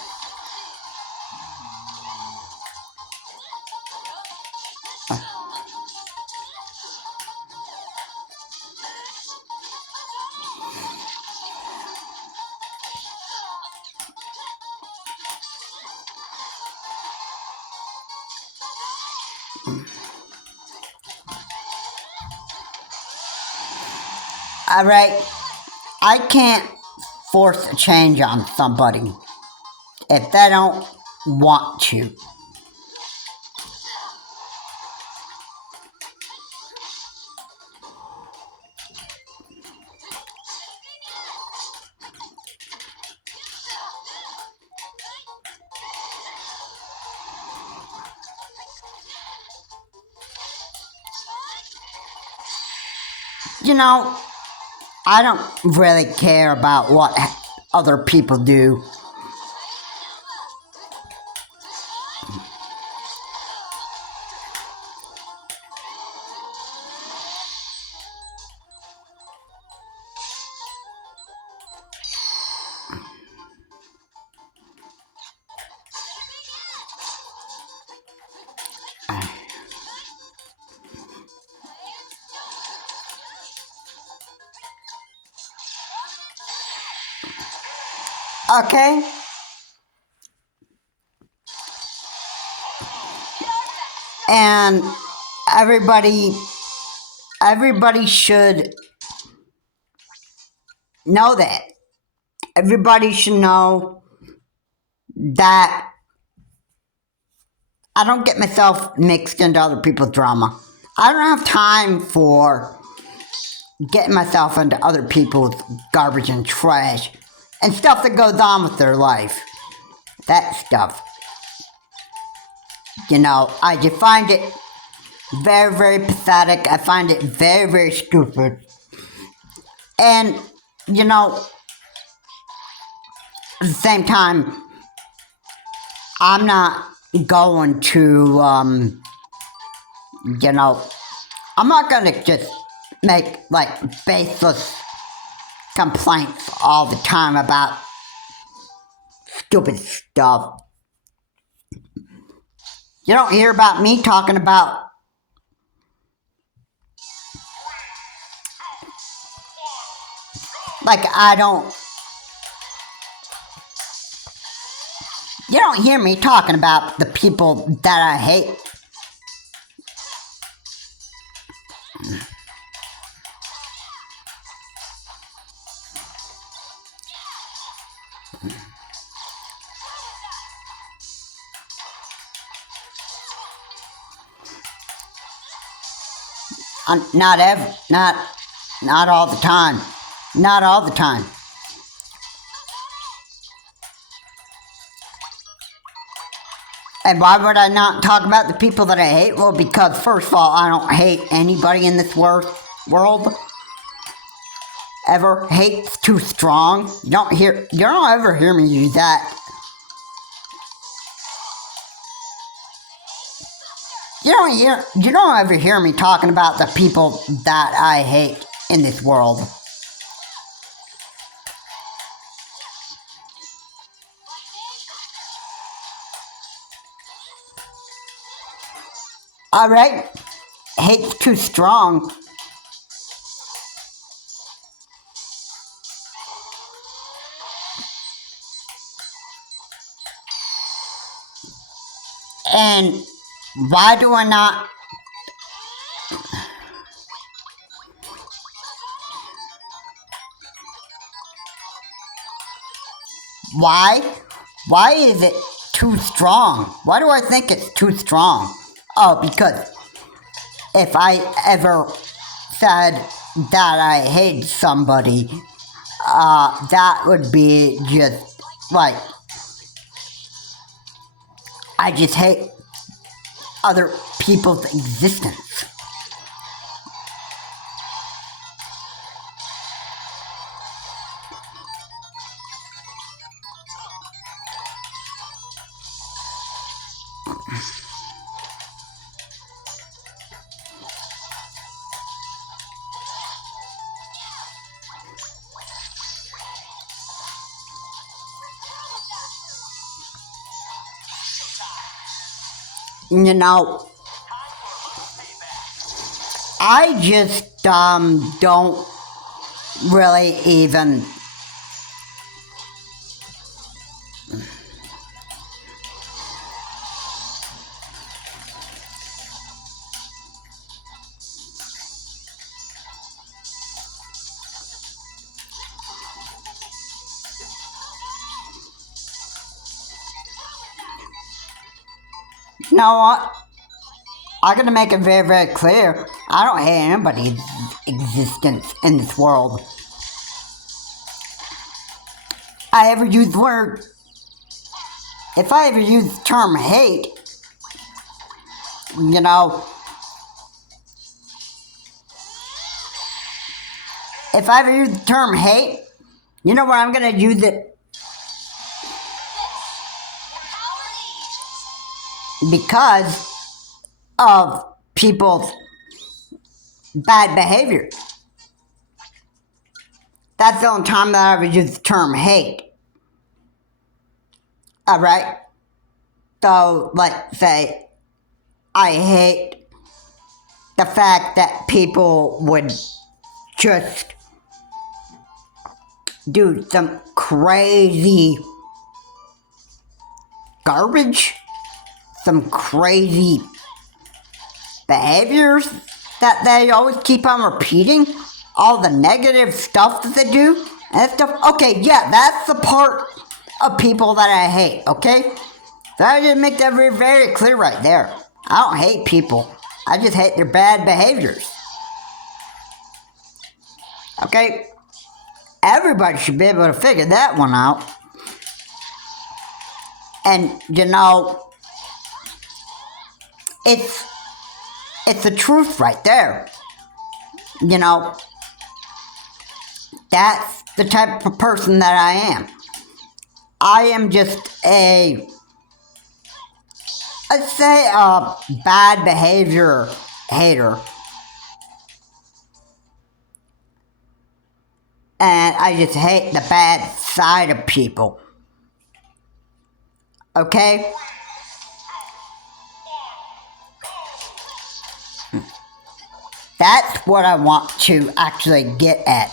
Alright, I can't force a change on somebody if they don't want to. You know, I don't really care about what other people do. Okay? And everybody should know that. Everybody should know that I don't get myself mixed into other people's drama. I don't have time for getting myself into other people's garbage and trash and stuff that goes on with their life. That stuff. You know, I just find it very, very pathetic. I find it very, very stupid. And, you know, at the same time, I'm not going to, you know, I'm not going to just make, like, baseless complaints all the time about stupid stuff. You don't hear about me talking about like you don't hear me talking about the people that I hate. Not all the time. Not all the time. And why would I not talk about the people that I hate? Well, because first of all, I don't hate anybody in this world. Ever. Hate's too strong. You don't ever hear me use that. You don't ever hear me talking about the people that I hate in this world. Alright, hate's too strong. And why do I not? Why? Why is it too strong? Why do I think it's too strong? Oh, because if I ever said that I hate somebody, that would be just like, I just hate other people's existence. You know, I just don't really even know what? I'm gonna make it very, very clear. I don't hate anybody's existence in this world. I ever use the word, if I ever use the term hate, you know, if I ever use the term hate, you know what I'm gonna use it? Because of people's bad behavior. That's the only time that I ever use the term hate. Alright? So, let's say, I hate the fact that people would just do some crazy garbage, some crazy behaviors that they always keep on repeating, all the negative stuff that they do, and stuff. Okay, yeah, that's the part of people that I hate, okay? So I just make that very, very clear right there. I don't hate people. I just hate their bad behaviors. Okay? Everybody should be able to figure that one out. And, you know, it's the truth right there. You know, that's the type of person that I am. I am just let's say a bad behavior hater. And I just hate the bad side of people. Okay? That's what I want to actually get at.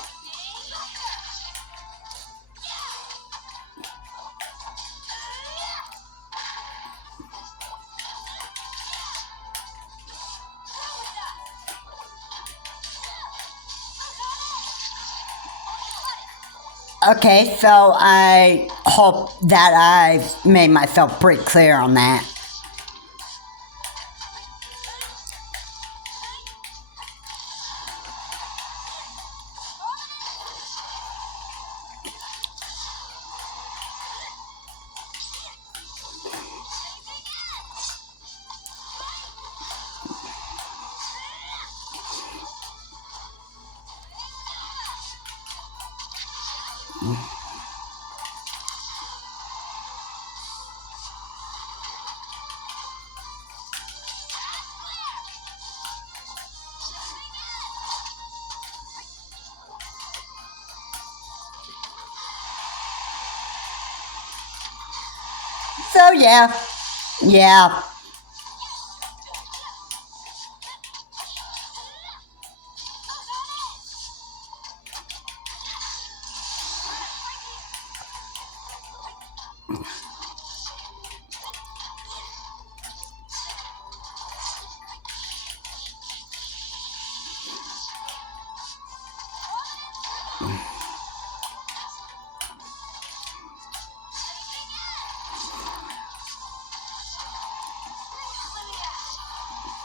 Okay, so I hope that I've made myself pretty clear on that. So yeah.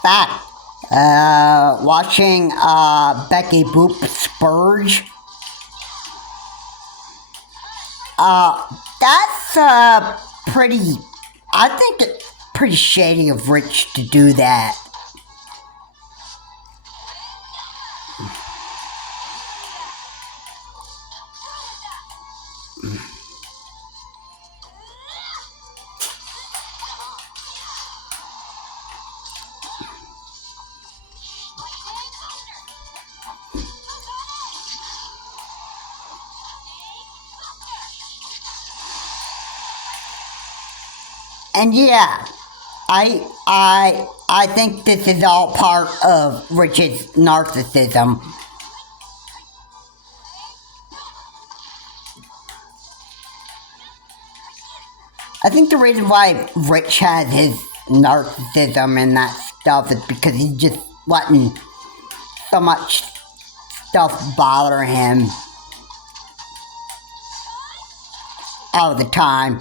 Fact. Watching Becky Boop Spurge. That's pretty, I think it's pretty shady of Rich to do that. And yeah, I I think this is all part of Rich's narcissism. I think the reason why Rich has his narcissism and that stuff is because he's just letting so much stuff bother him all the time.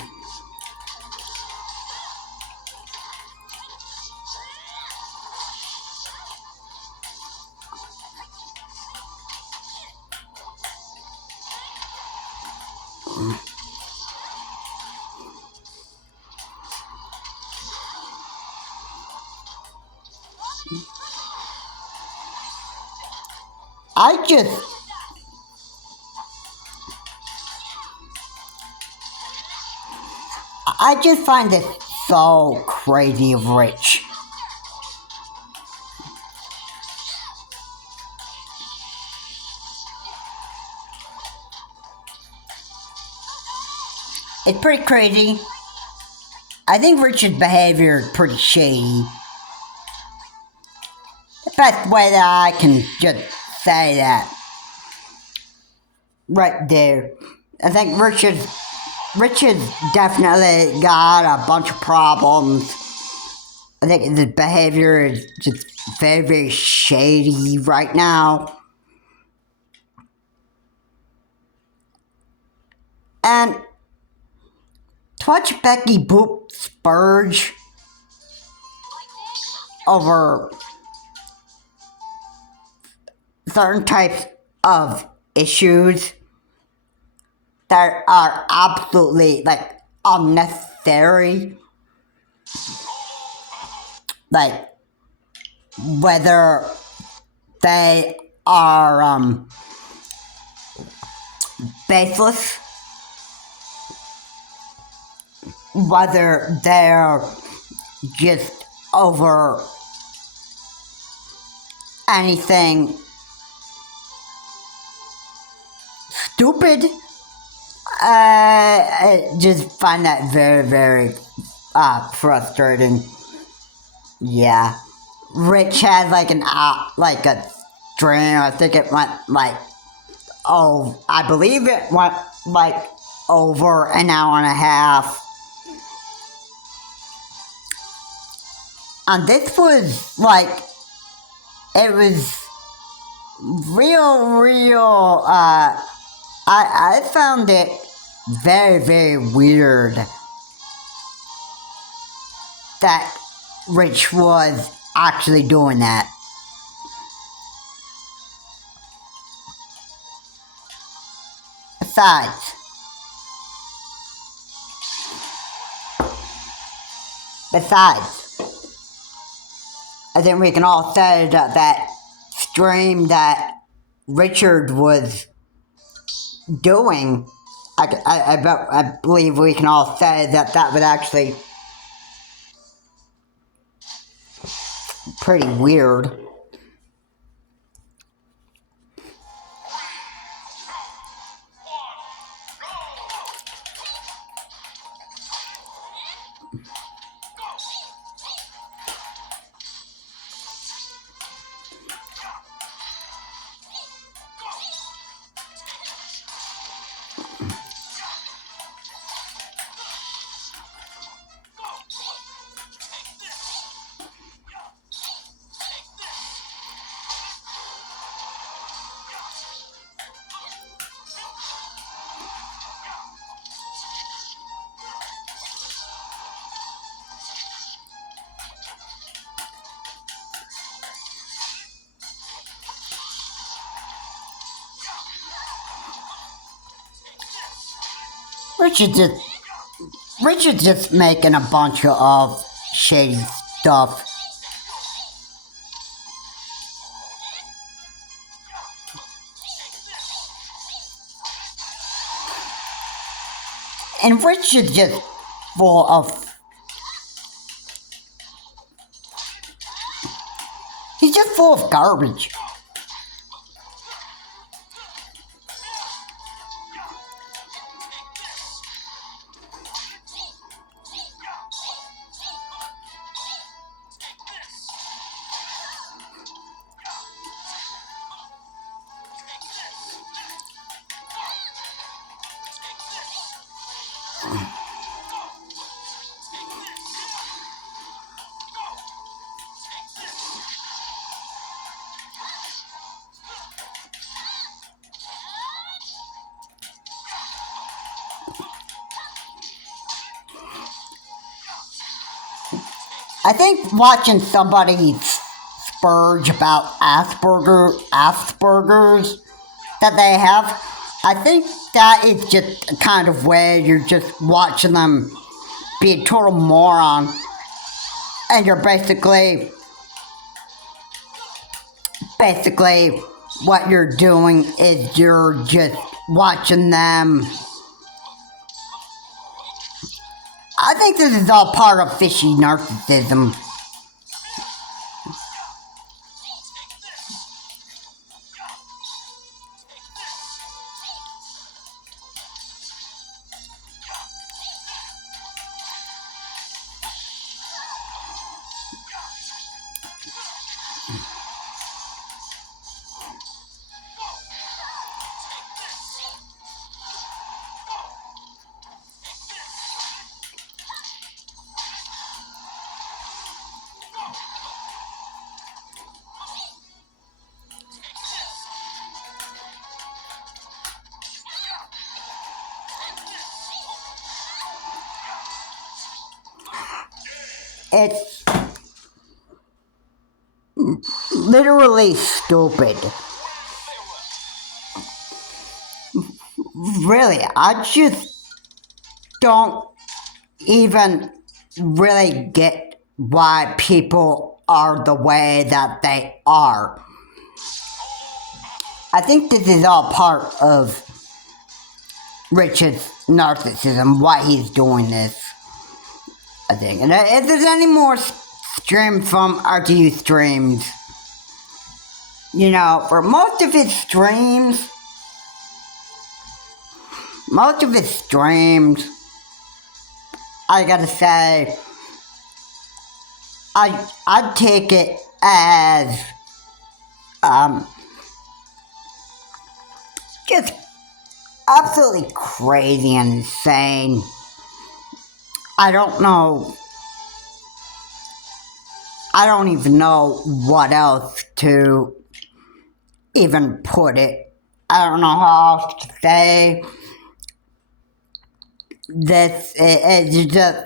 I just find this so crazy of Rich. It's pretty crazy. I think Rich's behavior is pretty shady. The best way that I can just say that. Right there. I think Rich's definitely got a bunch of problems. I think his behavior is just very, very shady right now. And to watch Becky Boop Spurge over certain types of issues that are absolutely, like, unnecessary. Like, whether they are, baseless, whether they're just over anything stupid. I just find that very, very frustrating. Yeah. Rich had like a stream. I think it went I believe it went like over an hour and a half. And this was like, it was real, I found it very, very weird that Rich was actually doing that. Besides, I think we can all say that that stream that Richard was doing, I believe we can all say that that was actually pretty weird. Richard's just making a bunch of shady stuff. And Richard's just full of... He's just full of garbage. I think watching somebody spurge about Asperger's that they have, I think that is just a kind of way you're just watching them be a total moron, and you're basically what you're doing is you're just watching them. I think this is all part of fishy narcissism. It's literally stupid. Really, I just don't even really get why people are the way that they are. I think this is all part of Richard's narcissism, why he's doing this. I think. And if there's any more streams from RTU streams, you know, for most of his streams, I gotta say, I'd take it as, just absolutely crazy and insane. I don't even know what else to even put it. I don't know how else to say this. It's just,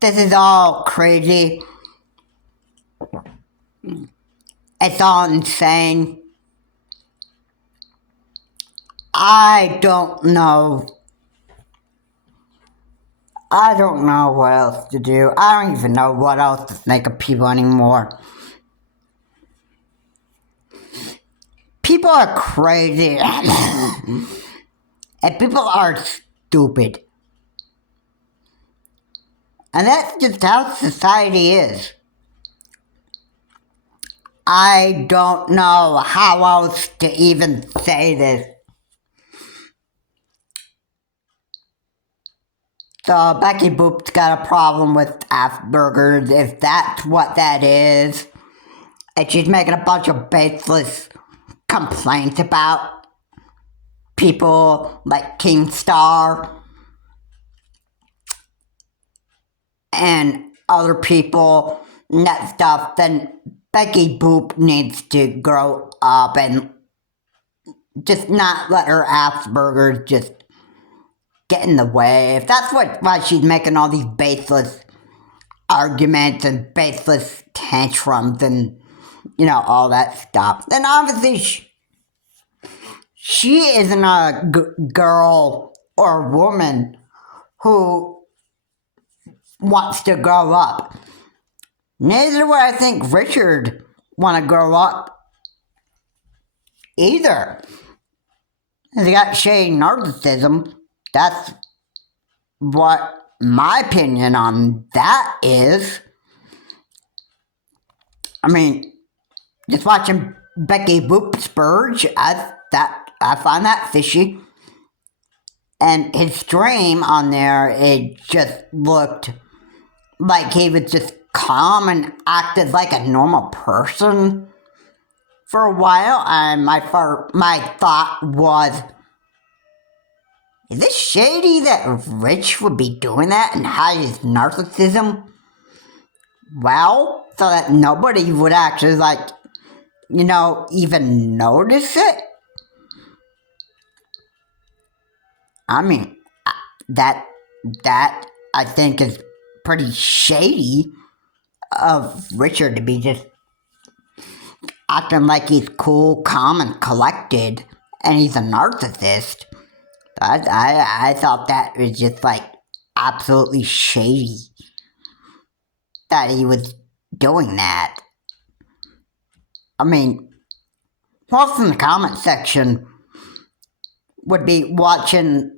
this is all crazy. It's all insane. I don't know what else to do. I don't even know what else to think of people anymore. People are crazy. And people are stupid. And that's just how society is. I don't know how else to even say this. So Becky Boop's got a problem with Asperger's, if that's what that is. And she's making a bunch of baseless complaints about people like King Star and other people and that stuff, then Becky Boop needs to grow up and just not let her Asperger's just get in the way. If that's why she's making all these baseless arguments and baseless tantrums and, you know, all that stuff, then obviously she isn't a girl or woman who wants to grow up. Neither would I think Richard want to grow up either. He's got shady narcissism. That's what my opinion on that is. I mean, just watching Becky Boop spurge, I find that fishy. And his stream on there, it just looked like he was just calm and acted like a normal person for a while. And my thought was, is this shady that Rich would be doing that and hide his narcissism? Well, so that nobody would actually, like, you know, even notice it? I mean, that that I think is pretty shady of Richard to be just acting like he's cool, calm, and collected, and he's a narcissist. I thought that was just like absolutely shady that he was doing that. I mean, who else in the comment section would be watching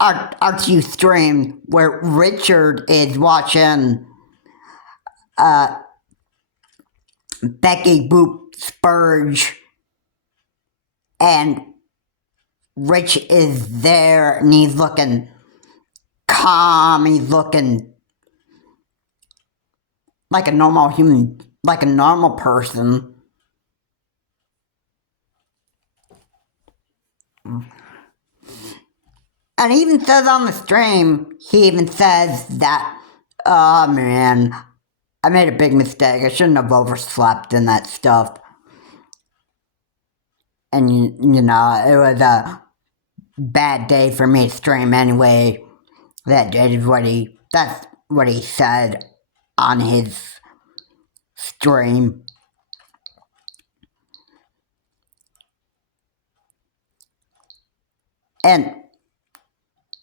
Archie stream where Richard is watching Becky Boop Spurge and Rich is there and he's looking calm, he's looking like a normal human, like a normal person. And he even says on the stream, he even says that, oh man, I made a big mistake. I shouldn't have overslept and that stuff. And, you know, it was a bad day for me to stream anyway. That's what he said on his stream. And,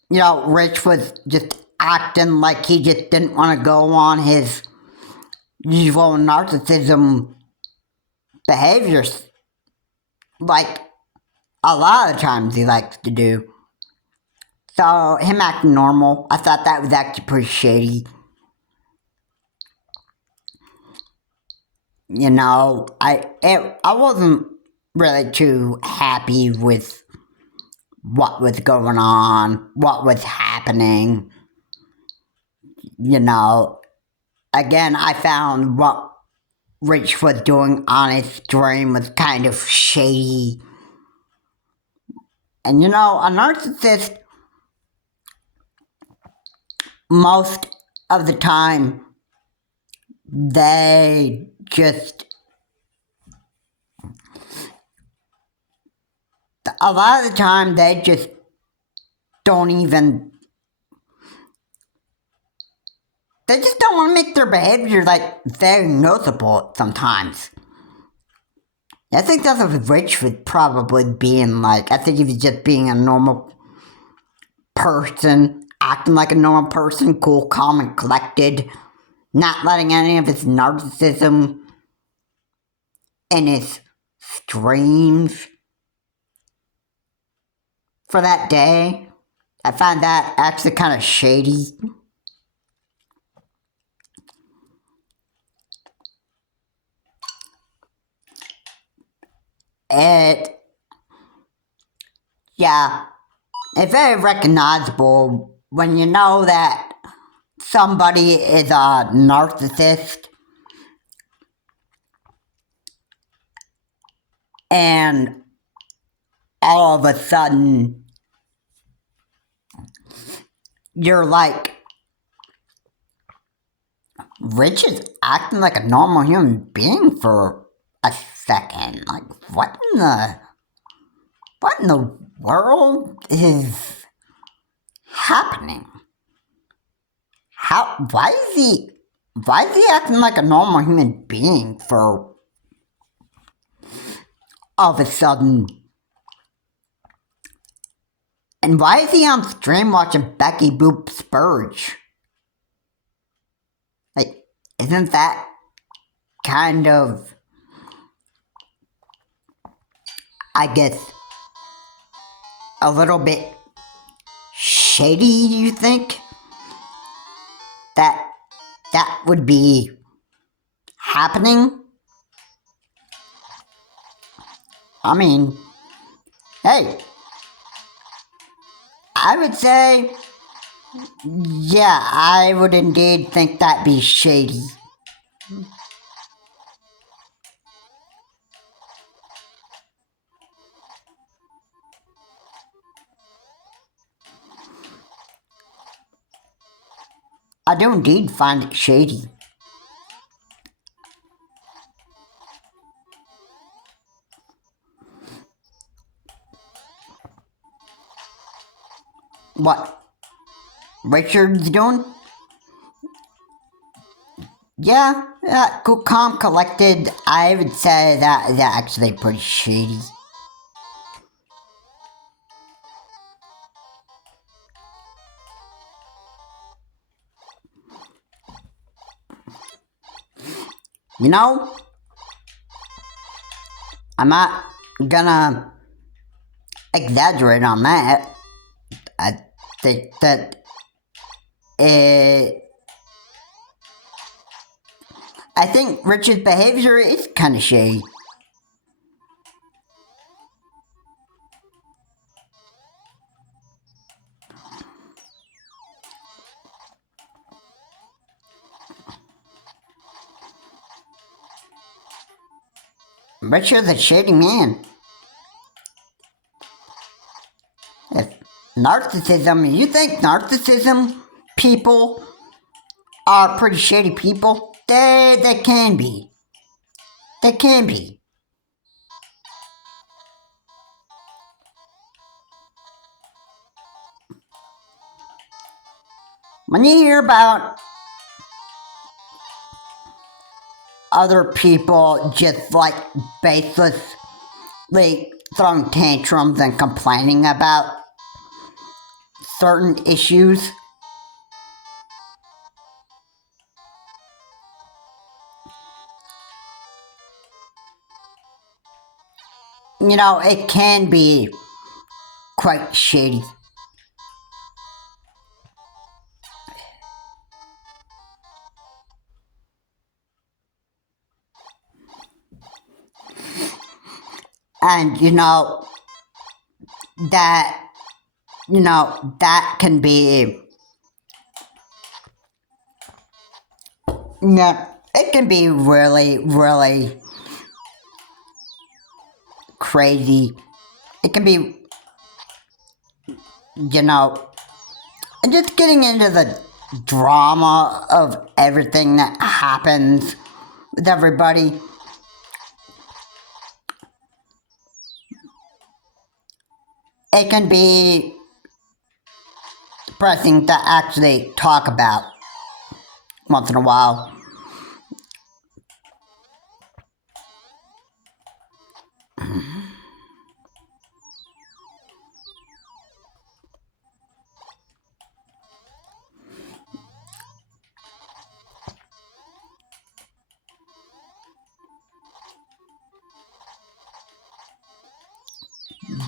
you know, Rich was just acting like he just didn't want to go on his usual narcissism behaviors like a lot of times he likes to do. So, him acting normal, I thought that was actually pretty shady. You know, I wasn't really too happy with what was going on, what was happening. You know, again, I found what Rich was doing on his stream was kind of shady. And you know, a narcissist, most of the time, they just, a lot of the time, they just don't even, they just don't want to make their behavior, like, very noticeable sometimes. I think that's what Rich would probably being like. I think he was just being a normal person, acting like a normal person, cool, calm, and collected, not letting any of his narcissism in his streams for that day. I find that actually kind of shady. Yeah, it's very recognizable when you know that somebody is a narcissist and all of a sudden you're like, Rich is acting like a normal human being for a second. Like, what in the world is happening? Why is he acting like a normal human being for all of a sudden? And why is he on stream watching Becky Boop Spurge? Like, isn't that kind of, I guess, a little bit shady, you think? That would be happening? I mean, hey, I would say, yeah, I would indeed think that'd be shady. I do indeed find it shady. What Richard's doing? Yeah, cool, calm, collected. I would say that is actually pretty shady. You know, I'm not gonna exaggerate on that. I think that I think Richard's behavior is kind of shady. Richard's a shady man. If narcissism, you think narcissism people are pretty shady people? They can be. They can be. When you hear about other people just like baselessly throwing tantrums and complaining about certain issues, you know, it can be quite shady. And that that can be, it can be really, really crazy. It can be, and just getting into the drama of everything that happens with everybody. It can be depressing to actually talk about once in a while.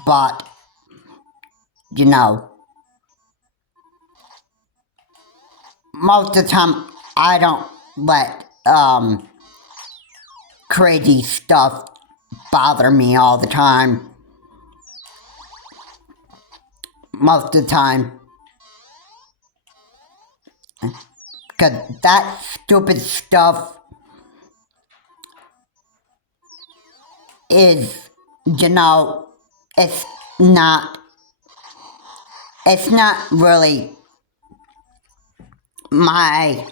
But, most of the time I don't let crazy stuff bother me all the time. Most of the time. Because that stupid stuff is, it's not really my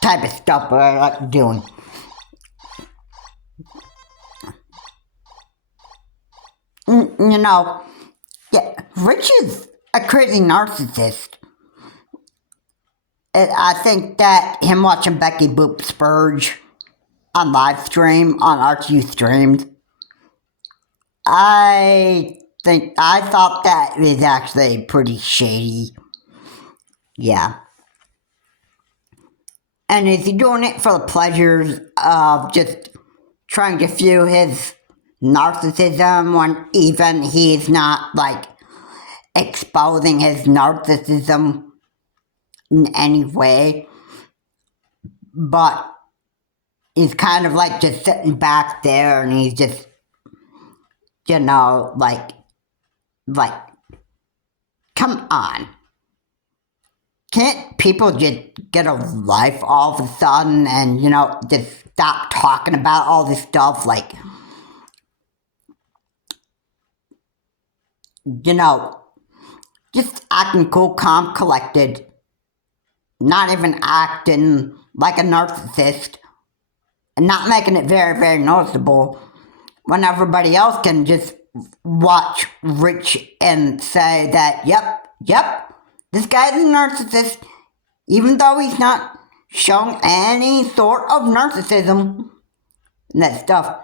type of stuff that I like doing. Yeah, Rich is a crazy narcissist. I think that him watching Becky Boop Spurge on live stream, on RQ streams, I thought that was actually pretty shady. Yeah. And is he doing it for the pleasures of just trying to fuel his narcissism when even he's not, exposing his narcissism in any way? But he's kind of, just sitting back there and he's just, come on. Can't people just get a life all of a sudden and, just stop talking about all this stuff? Just acting cool, calm, collected. Not even acting like a narcissist. And not making it very, very noticeable when everybody else can just watch Rich and say that, yep, this guy's a narcissist, even though he's not showing any sort of narcissism and that stuff.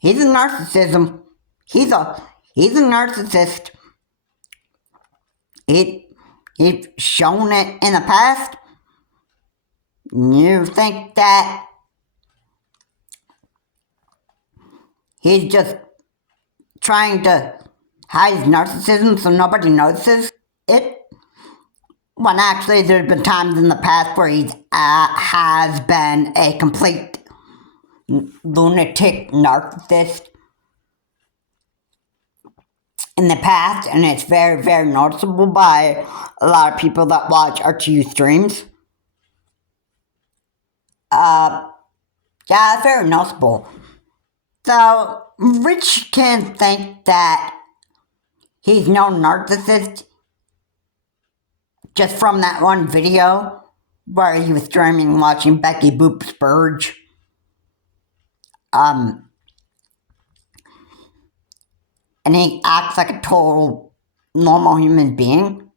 He's a narcissism. He's a narcissist. He's shown it in the past. You think that he's just trying to hide his narcissism so nobody notices it? When actually there's been times in the past where he has been a complete lunatic narcissist in the past, and it's very, very noticeable by a lot of people that watch RTU streams. Yeah, it's very noticeable. So, Rich can think that he's no narcissist just from that one video where he was streaming watching Becky Boop Spurge. And he acts like a total normal human being,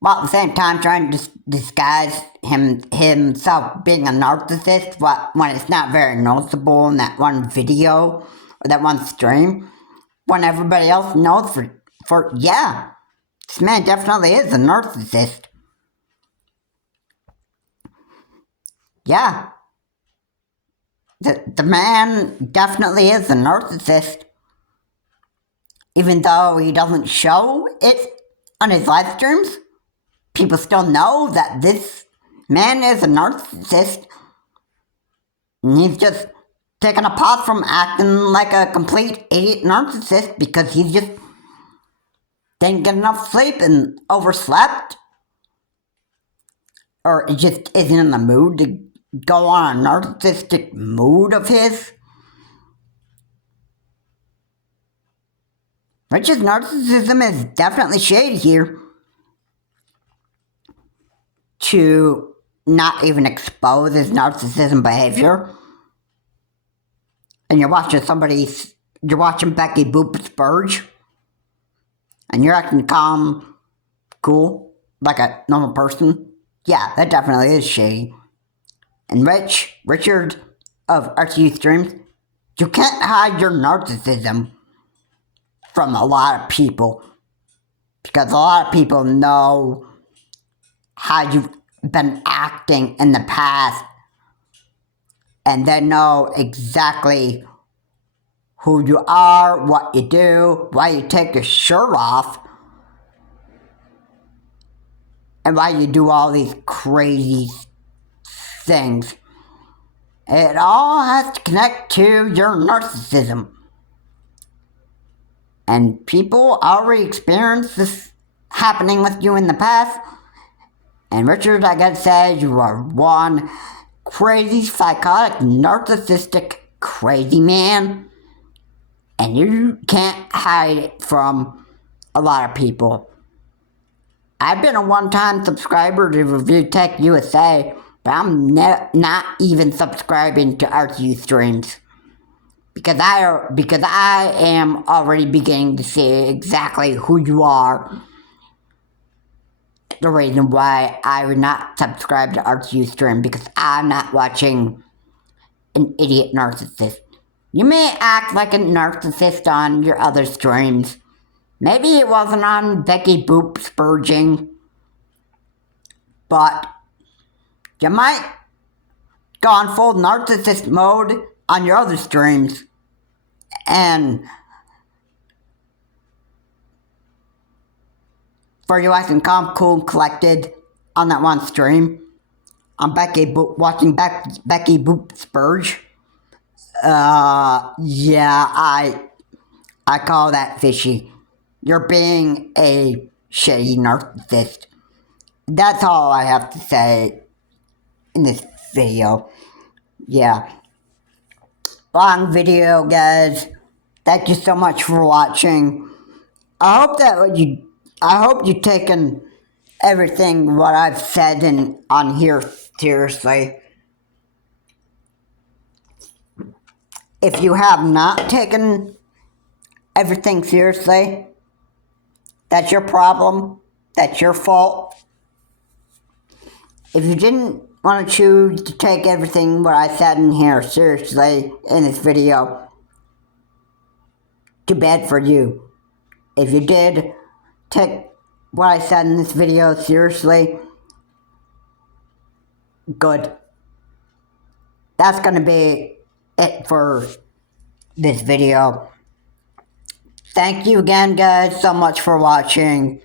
while at the same time trying to disguise himself being a narcissist when it's not very noticeable in that one video or that one stream, when everybody else knows yeah, this man definitely is a narcissist. Yeah. The man definitely is a narcissist. Even though he doesn't show it on his live streams, people still know that this man is a narcissist. And he's just taking a pause from acting like a complete idiot narcissist because he just didn't get enough sleep and overslept. Or just isn't in the mood to go on a narcissistic mood of his. Rich's narcissism is definitely shady here. To not even expose his narcissism behavior. And you're watching Becky Boop Spurge. And you're acting calm, cool, like a normal person. Yeah, that definitely is shady. And Richard of RTU Streams, you can't hide your narcissism from a lot of people. Because a lot of people know how you've been acting in the past. And they know exactly who you are, what you do, why you take your shirt off, and why you do all these crazy things. It all has to connect to your narcissism. And people already experienced this happening with you in the past. And Richard, I gotta say, you are one crazy, psychotic, narcissistic, crazy man. And you can't hide it from a lot of people. I've been a one-time subscriber to Review Tech USA, but I'm not even subscribing to RTU streams. Because I am already beginning to see exactly who you are. The reason why I would not subscribe to RTU stream, because I'm not watching an idiot narcissist. You may act like a narcissist on your other streams. Maybe it wasn't on Becky Boop Spurging, but you might go on full narcissist mode on your other streams. And for you acting calm, cool, and collected on that one stream, on watching Becky Boop Spurge, yeah, I call that fishy. You're being a shady narcissist. That's all I have to say in this video. Yeah. Long video, guys. Thank you so much for watching. I hope you've taken everything what I've said on here seriously. If you have not taken everything seriously. That's your problem. That's your fault. If you didn't want to choose to take everything what I said in here seriously in this video, too bad for you. If you did take what I said in this video seriously, good. That's going to be it for this video. Thank you again, guys, so much for watching.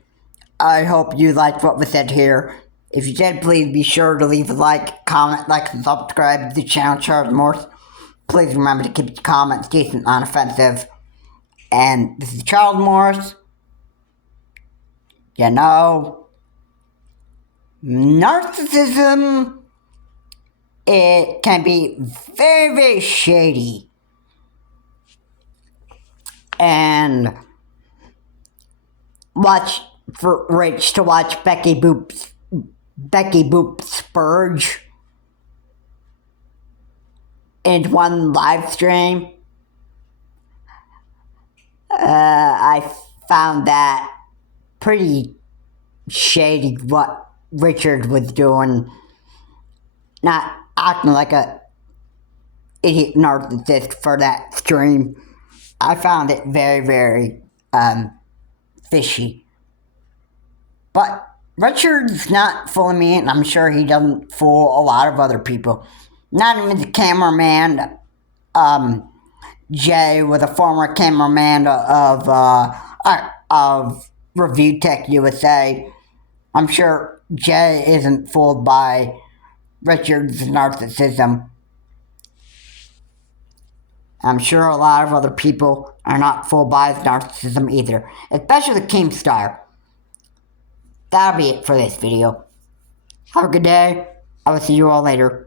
I hope you liked what was said here. If you did, please be sure to leave a like, comment, and subscribe to the channel, Charles Morse. Please remember to keep your comments decent, non-offensive. And this is Charles Morse. You know, narcissism, it can be very, very shady. And watch for Rich to watch Becky Boop Spurge in one live stream. I found that pretty shady what Richard was doing. Not acting like a idiot narcissist for that stream. I found it very, very fishy. But Richard's not fooling me, and I'm sure he doesn't fool a lot of other people. Not even the cameraman, Jay, was a former cameraman of Review Tech USA. I'm sure Jay isn't fooled by Richard's narcissism. I'm sure a lot of other people are not fooled by his narcissism either, especially the Keemstar. That'll be it for this video. Have a good day. I will see you all later.